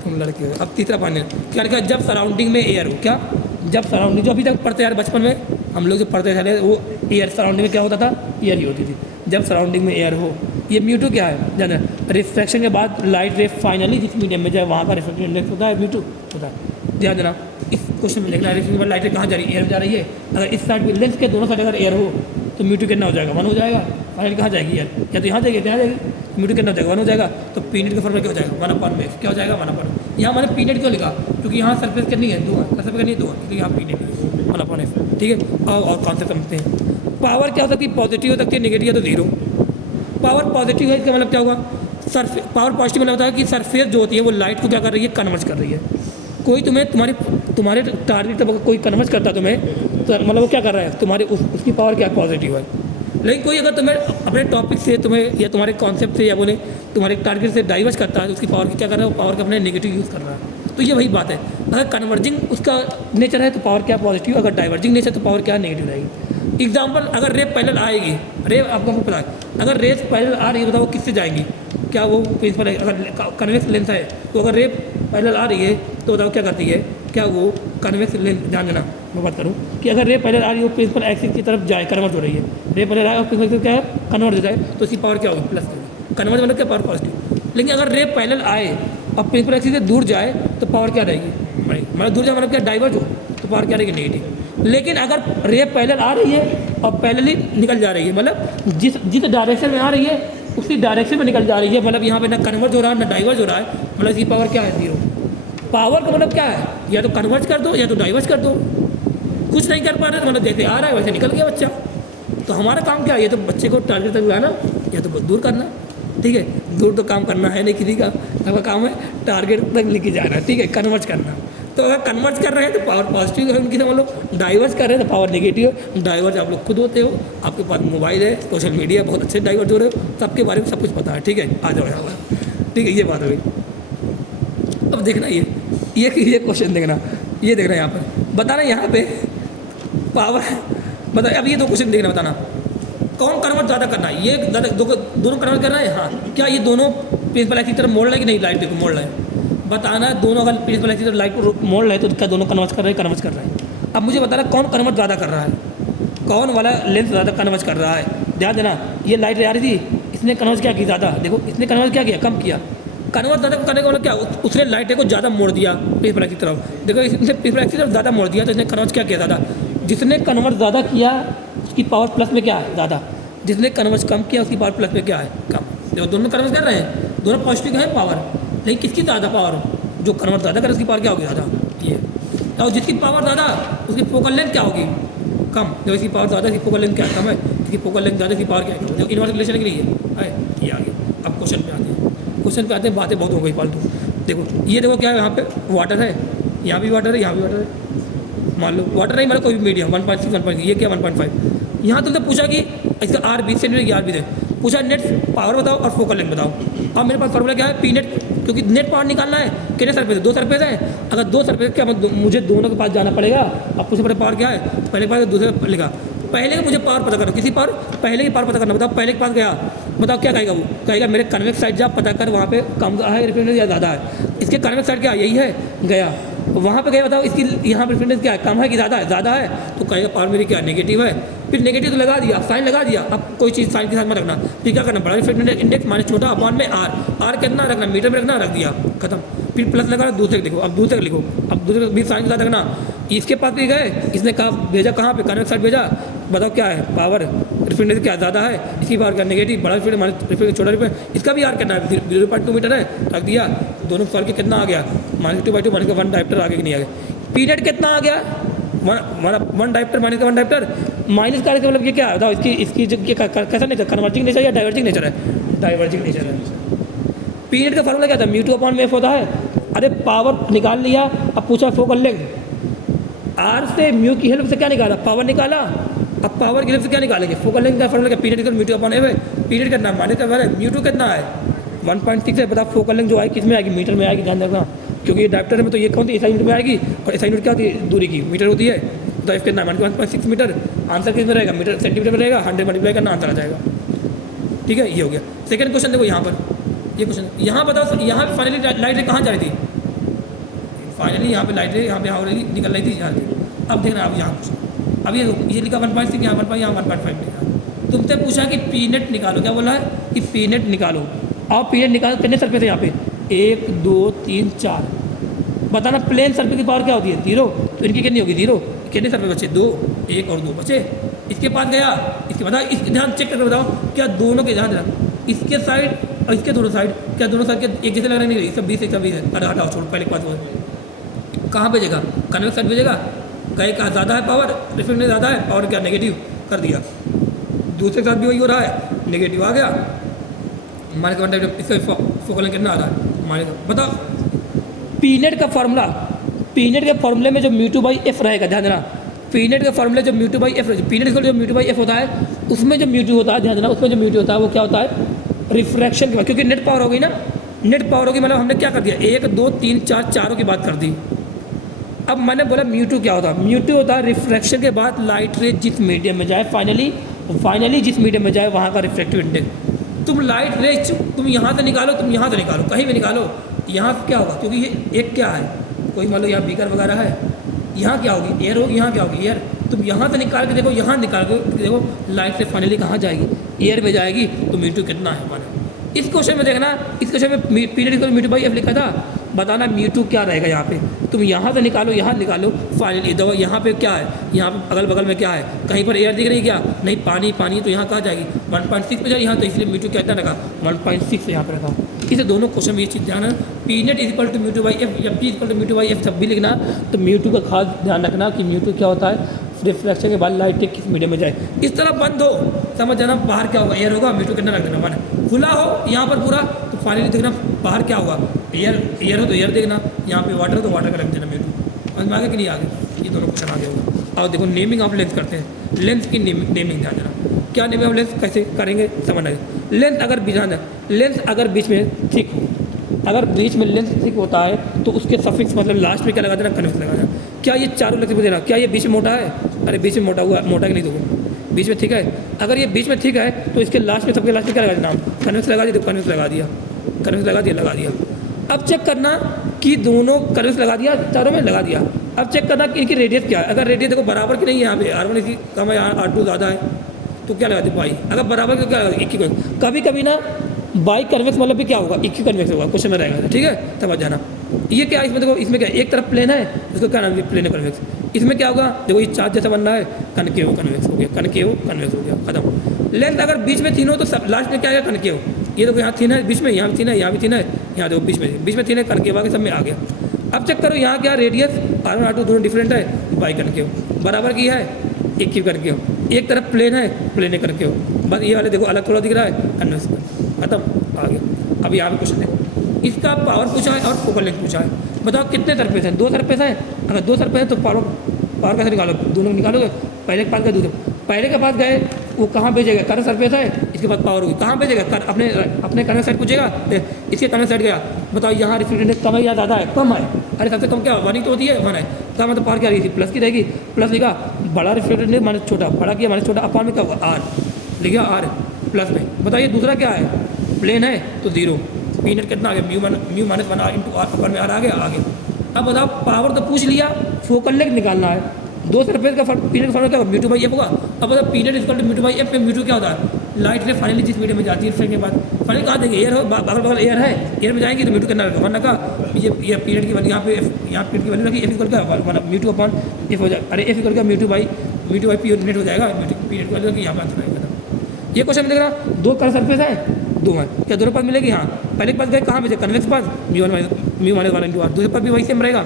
तुम लड़के हो। अब तीसरा पॉइंट क्या लिखा है, जब सराउंडिंग में एयर हो, क्या, जब सराउंडिंग, जो अभी तक पढ़ते यार बचपन में हम लोग जो पढ़ते चले वो एयर, सराउंडिंग में क्या होता था, एयर ही होती थी। जब सराउंडिंग में एयर हो, ये μ2 क्या है, जाना रिफ्लेक्शन के बाद लाइट रे फाइनली जिस मीडियम में जाए वहाँ का रिफ्लेक्टिव इंडेक्स होता है μ2 होता है। ध्यान देना, इस क्वेश्चन में देखना रिफ्लेक्शन के बाद लाइट रे कहाँ जा रही है, एयर में जा रही है। अगर इस साइड में लेंस के दोनों साइड अगर एयर हो तो μ2 कितना हो जाएगा, 1 हो जाएगा। फाइनल कहाँ जाएगी यार, या तो यहाँ जाएगी या यहाँ जाएगी, μ2 कितना हो जाएगा, 1 हो जाएगा। तो पी नेट का फॉर्मूला क्या हो जाएगा, 1/f, क्या हो जाएगा, 1/f। यहाँ मैंने पी नेट क्यों लिखा, क्योंकि यहाँ सरफेस कितनी है, 2 है, सरफेस कितनी है, 2 है, क्योंकि यहाँ पी नेट 1/f। ठीक है, और कॉन्सेप्ट समझते हैं। पावर क्या हो सकती है, पॉजिटिव हो सकती है, नेगेटिव है तो 0। पावर पॉजिटिव है, इसका मतलब क्या होगा, सरफेस, पावर पॉजिटिव मतलब होता है कि सरफेस जो होती है वो लाइट को क्या कर रही है, कन्वर्ट कर रही है। कोई तुम्हें तुम्हारे टारगेट तक कोई कन्वर्ट करता है तुम्हें, तो मतलब वो क्या कर रहा है, तुम्हारे उसकी पावर क्या पॉजिटिव है। लेकिन कोई अगर तुम्हें अपने टॉपिक से तुम्हें या तुम्हारे कॉन्सेप्ट से या बोले तुम्हारे टारगेट से डाइवर्स करता है, तो उसकी पावर की क्या कर रहा है, वो पावर का अपने नेगेटिव यूज़ कर रहा है। तो ये वही बात है, अगर कन्वर्जिंग उसका नेचर है तो पावर क्या पॉजिटिव, अगर डाइवर्जिंग नेचर तो पावर क्या नेगेटिव रहेगी। एग्जाम्पल, अगर रे पैरेलल आएगी, रे आपको पता है, अगर रेस पैरेलल आ रही है बताओ किससे जाएंगी, क्या वो प्रिंसिपल है, अगर कन्वेक्स लेंस है तो अगर रे पैरेलल आ रही है तो बताओ क्या करती है, क्या वो कन्वेक्स लेंस, ध्यान देना मैं बात करूँ कि अगर रे पैरेलल आ रही है वो प्रिंसिपल एक्सिस की तरफ जाए, कन्वर्ट हो रही है, रे पैरेलल आए और प्रिंसिपल क्या है, कन्वर्ट हो जाए, तो इसकी पावर क्या होगी, प्लस होगी। कन्वर्ट मतलब क्या, पावर पॉजिटिव। लेकिन अगर रे पैरेलल आए और प्रिंसिपल एक्सिस से दूर जाए तो पावर क्या रहेगी, मतलब दूर जाए मतलब क्या, डाइवर्ट हो, तो पावर क्या रहेगी, नेगेटिव। लेकिन अगर रे पैरेलल आ रही है और पैरेलली निकल जा रही है, मतलब जिस डायरेक्शन में आ रही है उसी डायरेक्शन में निकल जा रही है, मतलब यहाँ पे ना कन्वर्ट हो रहा है ना डाइवर्ट हो रहा है, मतलब इसकी पावर क्या है, 0। पावर का मतलब क्या है, या तो कन्वर्ट कर दो या तो डाइवर्ट कर दो। कुछ नहीं कर पा रहे तो मतलब जैसे आ रहा है वैसे निकल गया बच्चा। तो हमारा काम क्या है, ये तो बच्चे को टारगेट तक लाना या तो दूर करना। ठीक है, दूर तो काम करना है नहीं किसी का, सबका काम है टारगेट तक लेके जाना। ठीक है, कन्वर्ट करना। तो अगर कन्वर्ट कर रहे हैं तो पावर पॉजिटिव है उनकी, समझ लो। डाइवर्स कर रहे हैं तो पावर नेगेटिव है। डाइवर्स आप लोग खुद होते हो, आपके पास मोबाइल है, सोशल मीडिया, बहुत अच्छे डाइवर्स हो रहे हो, सबके बारे में सब कुछ पता है, ठीक है। आ जाओ यहाँ पर, ठीक है, ये बात हो गई। अब देखना ये क्वेश्चन देखना, ये देखना यहाँ पर, बताना यहाँ पे पावर, बता। अब ये दो क्वेश्चन देखना, बताना कौन कन्वर्ट ज़्यादा करना है। ये दोनों कन्वर्ट करना है, हाँ। क्या ये दोनों प्रिंसिपल लाइट की तरफ मोड़ रहे कि नहीं, लाइट देखो मोड़ रहे हैं, बताना है। दोनों अगर प्रिंसिपल लाइट की तरफ लाइट को मोड़ रहे हैं तो क्या दोनों कन्वर्ट कर रहे हैं, कन्वर्ट कर रहे हैं। अब मुझे बताना कौन कन्वर्ट ज़्यादा कर रहा है, कौन वाला लेंस ज़्यादा कन्वर्ट कर रहा है। ध्यान देना, ये लाइट आ रही थी, इसने कन्वर्ट क्या की ज़्यादा, देखो इसने कन्वर्ट क्या किया, कम किया। कन्वर्ट ज़्यादा करने का मतलब क्या, उसने लाइट को ज़्यादा मोड़ दिया प्रिंसिपल लाइट की तरफ। देखो इसने प्रिंसिपल लाइट की तरफ ज़्यादा मोड़ दिया तो इसने कन्वर्ट क्या किया, ज़्यादा। जिसने कन्वर्ट ज़्यादा किया उसकी पावर प्लस में क्या है, ज़्यादा। जिसने कन्वर्ट कम किया उसकी पावर प्लस में क्या है, कम। देखो दोनों कन्वर्ट कर रहे हैं, दोनों पॉजिटिव है पावर, लेकिन किसकी ज़्यादा पावर, जो कन्वर्ट ज़्यादा करे उसकी पावर क्या होगी, ज़्यादा। ये तो जिसकी पावर ज़्यादा उसकी फोकल लेंथ क्या होगी, कम। जो इसकी पावर ज़्यादा, इसकी फोकल लेंथ क्या कम है, इसकी फोकल लेंथ ज़्यादा, इसकी पावर क्या है, जो इन्वर्स रिलेशन के लिए है। ये आ गया। अब क्वेश्चन पे आते हैं, क्वेश्चन पे आते हैं, बातें बहुत हो गई फालतू। देखो ये देखो क्या है, यहाँ पे वाटर है, यहाँ भी वाटर है, यहाँ भी वाटर है। मान लो वाटर नहीं, मतलब कोई भी मीडियम 1.6 1.6, ये क्या 1.5। यहाँ तुमसे पूछा कि इसका आर बी से आर बी दे, पूछा नेट पावर बताओ और फोकल लेंथ बताओ। अब मेरे पास फॉर्मूला क्या है, पी नेट, क्योंकि नेट पावर निकालना है। कितने सरफेस है, 2 सरफेस है। अगर 2 सरफेस क्या मुझे दोनों के पास जाना पड़ेगा। अब पूछे पड़े पावर क्या है, पहले पास दूसरे लिखा, पहले का मुझे पावर पता करो, किसी पावर पहले की पावर पता करना। बताओ पहले के पास गया, बताओ क्या कहेगा, वो कहेगा मेरे कन्वेक्स साइड जा पता कर, वहाँ पे कम है रिफ्लेक्टेड या ज़्यादा है। इसके कन्वेक्स साइड क्या यही है, गया वहाँ पे गया, बताओ इसकी यहाँ पर रिफ्लेक्टेड क्या है, कम है कि ज़्यादा है, ज़्यादा है तो कहेगा पावर मेरी क्या नेगेटिव है। फिर नेगेटिव तो लगा दिया, साइन लगा दिया। अब कोई चीज़ साइन के साथ में रखना, फिर क्या करना, बड़ा रिफ्लेक्टेड इंडेक्स माइनस छोटा अपॉन में आर कितना रखना, मीटर में रखना, रख दिया, खत्म। फिर प्लस लगा दूसरे देखो, अब दूसरे लिखो, अब दूसरे भी साइन के साथ रखना। इसके पास भी गए, इसने कहा भेजा कहाँ पे, कन्वेक्स साइड भेजा, बताओ क्या है पावर, रिफ्लेक्टेड क्या ज़्यादा है, इसकी पावर क्या नेगेटिव, बड़ा रिफ्लेक्टेड माइनस रिफ्लेक्टेड छोटा रिफ्लेक्टेड, इसका भी आर कितना है 0.2 मीटर है, रख दिया। दोनों सॉल्व के कितना आ गया, -2/2 माइनस का 1 डायप्टर आगे कि नहीं आ गया। पीरियड कितना आ गया, 1 डायप्टर माइनस का 1 डायप्टर। माइनस का मतलब ये क्या है, बताओ इसकी कैसा नेचर, कन्वर्जिंग नेचर या डाइवर्जिंग नेचर है, डाइवर्जिंग नेचर है। पीरियड का फॉर्मूला क्या था, म्यू टू अपॉन में एफ होता है। अरे पावर निकाल लिया, अब पूछा फोकल लेंथ, आर से म्यू की हेल्प से क्या निकाला, पावर निकाला। अब पावर की हेल्प से क्या निकालेंगे, फोकल लेंथ का फॉर्मूला क्या, period mu two upon F है। पीरियड कितना माइनस का है, म्यू टू कितना है 1.6 है। बताओ फोकल लेंथ जो आएगी किस में आएगी, मीटर में आएगी, ध्यान रखना, क्योंकि ये डायप्टर में तो ये कौन सी एसआई यूनिट में आएगी, और एसआई यूनिट क्या होती है, दूरी की, मीटर होती है। तो एफ कितना 1.6 मीटर, आंसर किस में रहेगा, मीटर सेंटीमीटर में रहेगा, 100 मल्टीप्लाई करना आंसर आ जाएगा। ठीक है, ये हो गया। सेकंड क्वेश्चन देखो यहाँ पर, ये क्वेश्चन यहाँ बताओ, यहाँ फाइनली लाइट रे कहाँ जा रही थी, फाइनली यहाँ पे लाइट रे यहाँ पे निकल रही थी, यहाँ थी। अब देखना अब यहाँ अब ये लिखा 1.6, यहाँ 1.5, यहाँ 1.5 लिखा। तुमसे पूछा कि पी नेट निकालो, क्या बोला है कि पी नेट निकालो। और पी नेट निकालो, कितने सरफेस है यहाँ पे, 1 2 3 4। बताना प्लेन सरफेस की पावर क्या होती है, 0, तो इनकी कितनी होगी 0। कितने सरफेस बचे, 2, 1 और 2 बचे। इसके पास गया, इसके बताओ, इसके ध्यान चेक करके बताओ क्या दोनों के ध्यान देना, इसके साइड और इसके दोनों साइड क्या दोनों साइड के एक जैसे लग रहे नहीं, इसका 20 इसका 20 है। अरे हटाओ छोड़, पहले के पास वो कहाँ भेजेगा, कन्वेक्स साइड भेजेगा। कहीं का ज़्यादा है पावर, रिफ्लेक्ट में ज़्यादा है पावर, क्या नेगेटिव कर दिया। दूसरे के साथ भी वही हो रहा है, नेगेटिव आ गया। माइनस का 1 इसका फोकल कितना आ रहा है, माइनस। बताओ पीनेट का फॉर्मूला, पीनेट के फॉर्मूले में जो म्यू टू बाई एफ रहेगा, ध्यान देना, पीनेट के फॉर्मूले जो mu two by F, pennant जो म्यू टू बाई एफ होता है, उसमें जो म्यू टू होता है, ध्यान देना, उसमें जो म्यू टू होता है वो क्या होता है, रिफ्रैक्शन की बात, क्योंकि नेट पावर हो गई ना, नेट पावर होगी, मतलब हमने क्या कर दिया, 1 2 3 4 चारों की बात कर दी। अब मैंने बोला म्यू टू क्या होता है, म्यू टू होता है रिफ्रैक्शन के बाद लाइट रे जिस मीडियम में जाए, फाइनली जिस मीडियम में जाए वहाँ का रिफ्रैक्टिव इंडेक्स। तुम लाइट रे तुम यहाँ से निकालो, तुम यहाँ से निकालो, कहीं भी निकालो, यहाँ से क्या होगा, क्योंकि ये एक क्या है, कोई मान लो यहाँ बीकर वगैरह है, यहाँ क्या होगी, एयर होगी, यहाँ क्या होगी, एयर। तुम यहाँ से निकाल के देखो, यहाँ निकाल के देखो लाइट रे फाइनली कहाँ जाएगी, एयर में जाएगी। तो म्यू टू कितना है हमारे, इस क्वेश्चन में देखना, इस क्वेश्चन में period mu two by F लिखा था, बताना म्यू टू क्या रहेगा यहाँ पे। तुम यहाँ से निकालो, यहाँ निकालो, फाइनली देखो यहाँ पे क्या है, यहाँ पे अगल बगल में क्या है, कहीं पर एयर दिख रही है क्या, नहीं, पानी, तो यहाँ कहाँ जाएगी 1.6 पे जाएगी, यहाँ तो इसलिए म्यू टू कितना रखा 1.6 यहाँ पे रखा। इसे दोनों क्वेश्चन में ये चीज़ ध्यान है, P net equal to mu two by F या P equal to mu two by F जब भी लिखना, तो म्यू टू का खास ध्यान रखना कि म्यू टू क्या होता है, रिफ्लेक्शन के बाद लाइट किस मीडियम में जाए। इस तरह बंद हो, समझ जाना बाहर क्या होगा, एयर होगा, म्यू टू कितना रख देना, मान खुला हो यहाँ पर पूरा, तो फाइनली देखना बाहर क्या होगा, एयर हो तो एयर देखना, यहाँ पे वाटर हो तो वाटर का रख देना म्यू टू। समझ में आ गया कि नहीं आ गया? ये दोनों क्वेश्चन आ गया होगा। और देखो नेमिंग ऑफ लेंथ करते हैं, लेंथ की नेमिंग ध्यान देना। क्या नेमिंग ऑफ लेंथ कैसे करेंगे समझना है। लेंथ अगर बीच में थिक हो, अगर बीच में लेंथ थिक होता है तो उसके सफिक्स मतलब लास्ट में क्या लगा देना, कन्वेक्स लगा देना। क्या ये चारों लेंथ देना, क्या ये बीच में मोटा है? अरे बीच में मोटा कि नहीं, देखो बीच में थिक है। अगर ये बीच में थिक है तो इसके लास्ट में, सबके लास्ट में क्या लगा देना, कन्वेक्स लगा दिया, तो कन्वेक्स लगा दिया। अब चेक करना कि दोनों कन्वेक्स लगा दिया, चारों में लगा दिया। अब चेक करना कि इनकी रेडियस क्या है। अगर रेडियस देखो बराबर की नहीं है, यहाँ पे R1 इसकी कम है, R2 ज़्यादा है, तो क्या लगाते बाई। अगर बराबर का क्या लगा, एक ही। कभी कभी ना बाई कन्वेक्स मतलब भी क्या होगा, एक ही कन्वेक्स होगा, क्वेश्चन में रहेगा, ठीक है, समझ जाना। ये क्या है इसमें, देखो इसमें क्या है, एक तरफ प्लेन है, इसको क्या नाम है, प्लेन कन्वेक्स। इसमें क्या होगा, देखो ये चार्ज जैसा बन रहा है, कनकेव कन्वेक्स हो गया, कनकेव कन्वेक्स हो गया, खत्म। लेंथ अगर बीच में थिन हो तो सब लास्ट में क्या आएगा, कनकेव। ये देखो यहाँ थिन है बीच में, यहाँ भी थिन है, यहाँ भी थिन है, यहाँ देखो बीच में थिन है, कनकेव आगे सब में आ गया। अब चेक करो यहाँ क्या रेडियस R1 R2 दोनों डिफरेंट है, बाई कनकेव बराबर की है, एक ही कनकेव। एक तरफ प्लेन है, प्लेन है कनकेव। बस ये वाले देखो अलग थोड़ा दिख रहा है, कन्वेक्स खत्म, आ गया। अब यहाँ पे क्वेश्चन देखो, इसका पावर पूछा है और फोकल लेंथ पूछा है। बताओ कितने सरफेस हैं, 2 सरफेस हैं। अगर 2 सरफेस है तो पावर कैसे निकालो, दोनों निकालोगे, पहले के पास गए, दूसरे पहले के पास गए, वो कहाँ भेजेगा, करंट सरफेस है, इसके बाद पावर होगी, कहाँ भेजेगा, अपने करंट साइड पूछेगा, इसके करंट साइड गया। बताओ यहाँ रिफ्लेक्टेड कम है या ज़्यादा है, कम है। अरे सबसे कम क्या 1 ही तो होती है, 1 है, कम है तो पावर क्या रहेगी, प्लस की रहेगी। प्लस लिखा, बड़ा रिफ्लेक्टेड माइनस छोटा, बड़ा किया माइनस छोटा, अपान में क्या होगा, R लिखा, R प्लस में। बताइए दूसरा क्या है, प्लेन है तो 0, पीनट कितना आ गया, mu minus 1 R into R, अपान में R आ गया, आगे। अब बताओ पावर तो पूछ लिया, फोकल लेंथ निकालना है। 2 सरफेस का पीरियड का फॉर्मूला क्या होगा, म्यू टू बाई एफ होगा। अब बताओ period equal to mu two by f में म्यू टू क्या होता है, लाइट रे फाइनली जिस मीडियम में जाती है फिर के बाद फाइनली कहाँ देंगे, एयर हो, बगल एयर है, एयर में जाएंगे तो म्यू टू करना रहेगा, वरना का ये पीरियड की वैल्यू यहाँ पे यहाँ पीरियड की वैल्यू रखी, एफ इक्वल क्या म्यू टू अपॉन एफ हो जाएगा। अरे एफ इक्वल क्या mu two by P net हो जाएगा, पीरियड की वैल्यू रखी, यहाँ पर आंसर आएगा। ये क्वेश्चन देख रहा, 2 करंट सरफेस है, 2 है, क्या दोनों पास मिलेगी, हाँ। पहले के पास गए कहाँ भेजे, कन्वेक्स पास, म्यू माइनस 1 इंटू R, दूसरे पास भी वही सेम रहेगा,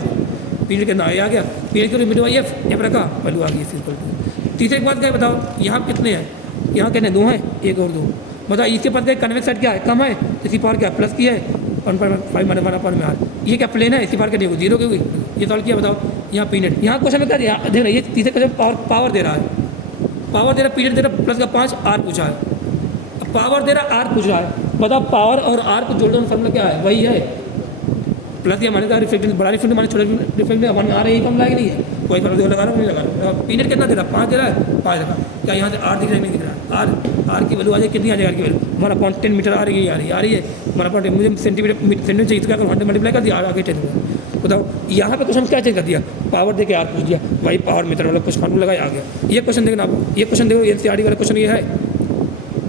पीरियड कितना आ गया, पीरियड के म्यू बाई एफ रखा, वैल्यू आ गई इक्वल टू। तीसरे के पास गए, बताओ यहाँ कितने हैं, यहाँ कितने 2 हैं, 1 और 2। बताओ इसके पास गए कन्वेक्स साइड क्या है, कम है, इसकी पावर क्या प्लस की है, 1.5 माइनस 1 अपॉन में R। ये क्या प्लेन है, इसकी पावर क्या नहीं 0 की हुई, ये सॉल्व किया। बताओ यहाँ पीरियड, यहाँ क्वेश्चन में क्या दिया, देख रहे ये तीसरे क्वेश्चन पावर दे रहा है, पावर दे रहा, पीरियड दे रहा, प्लस का 5 R पूछा है, पावर दे रहा R पूछ रहा है। बताओ पावर और R को जोड़ दो, फॉर्मूला क्या है, वही है, प्लस या माइनस का रिफ्लेक्टेड, बड़ा रिफ्लेक्टेड माइनस छोटा रिफ्लेक्टेड, वन आ रहा है, यही फॉर्मूला है कि नहीं है, कोई फॉर्मूला लगा रहा हूँ, नहीं लगा रहा हूँ। पीरियड कितना दे रहा, 5 दे रहा है, 5 रखा, क्या यहाँ से R दिख रहा है, नहीं दिख रहा है, R की वैल्यू आ जाए, कितनी आ जाएगी, R की वैल्यू 1/10 मीटर आ रही है 1/10, मुझे सेंटीमीटर चाहिए, तो क्या करो 100 मल्टीप्लाई कर दिया, R आगे 10 हुआ। बताओ यहाँ पे क्वेश्चन क्या चेंज कर दिया, पावर दे के R पूछ दिया, वही पावर मीटर वाला कुछ फॉर्मूला लगाया, आ गया। ये क्वेश्चन देखना आप, ये क्वेश्चन देखो, NCERT वाला क्वेश्चन ये है,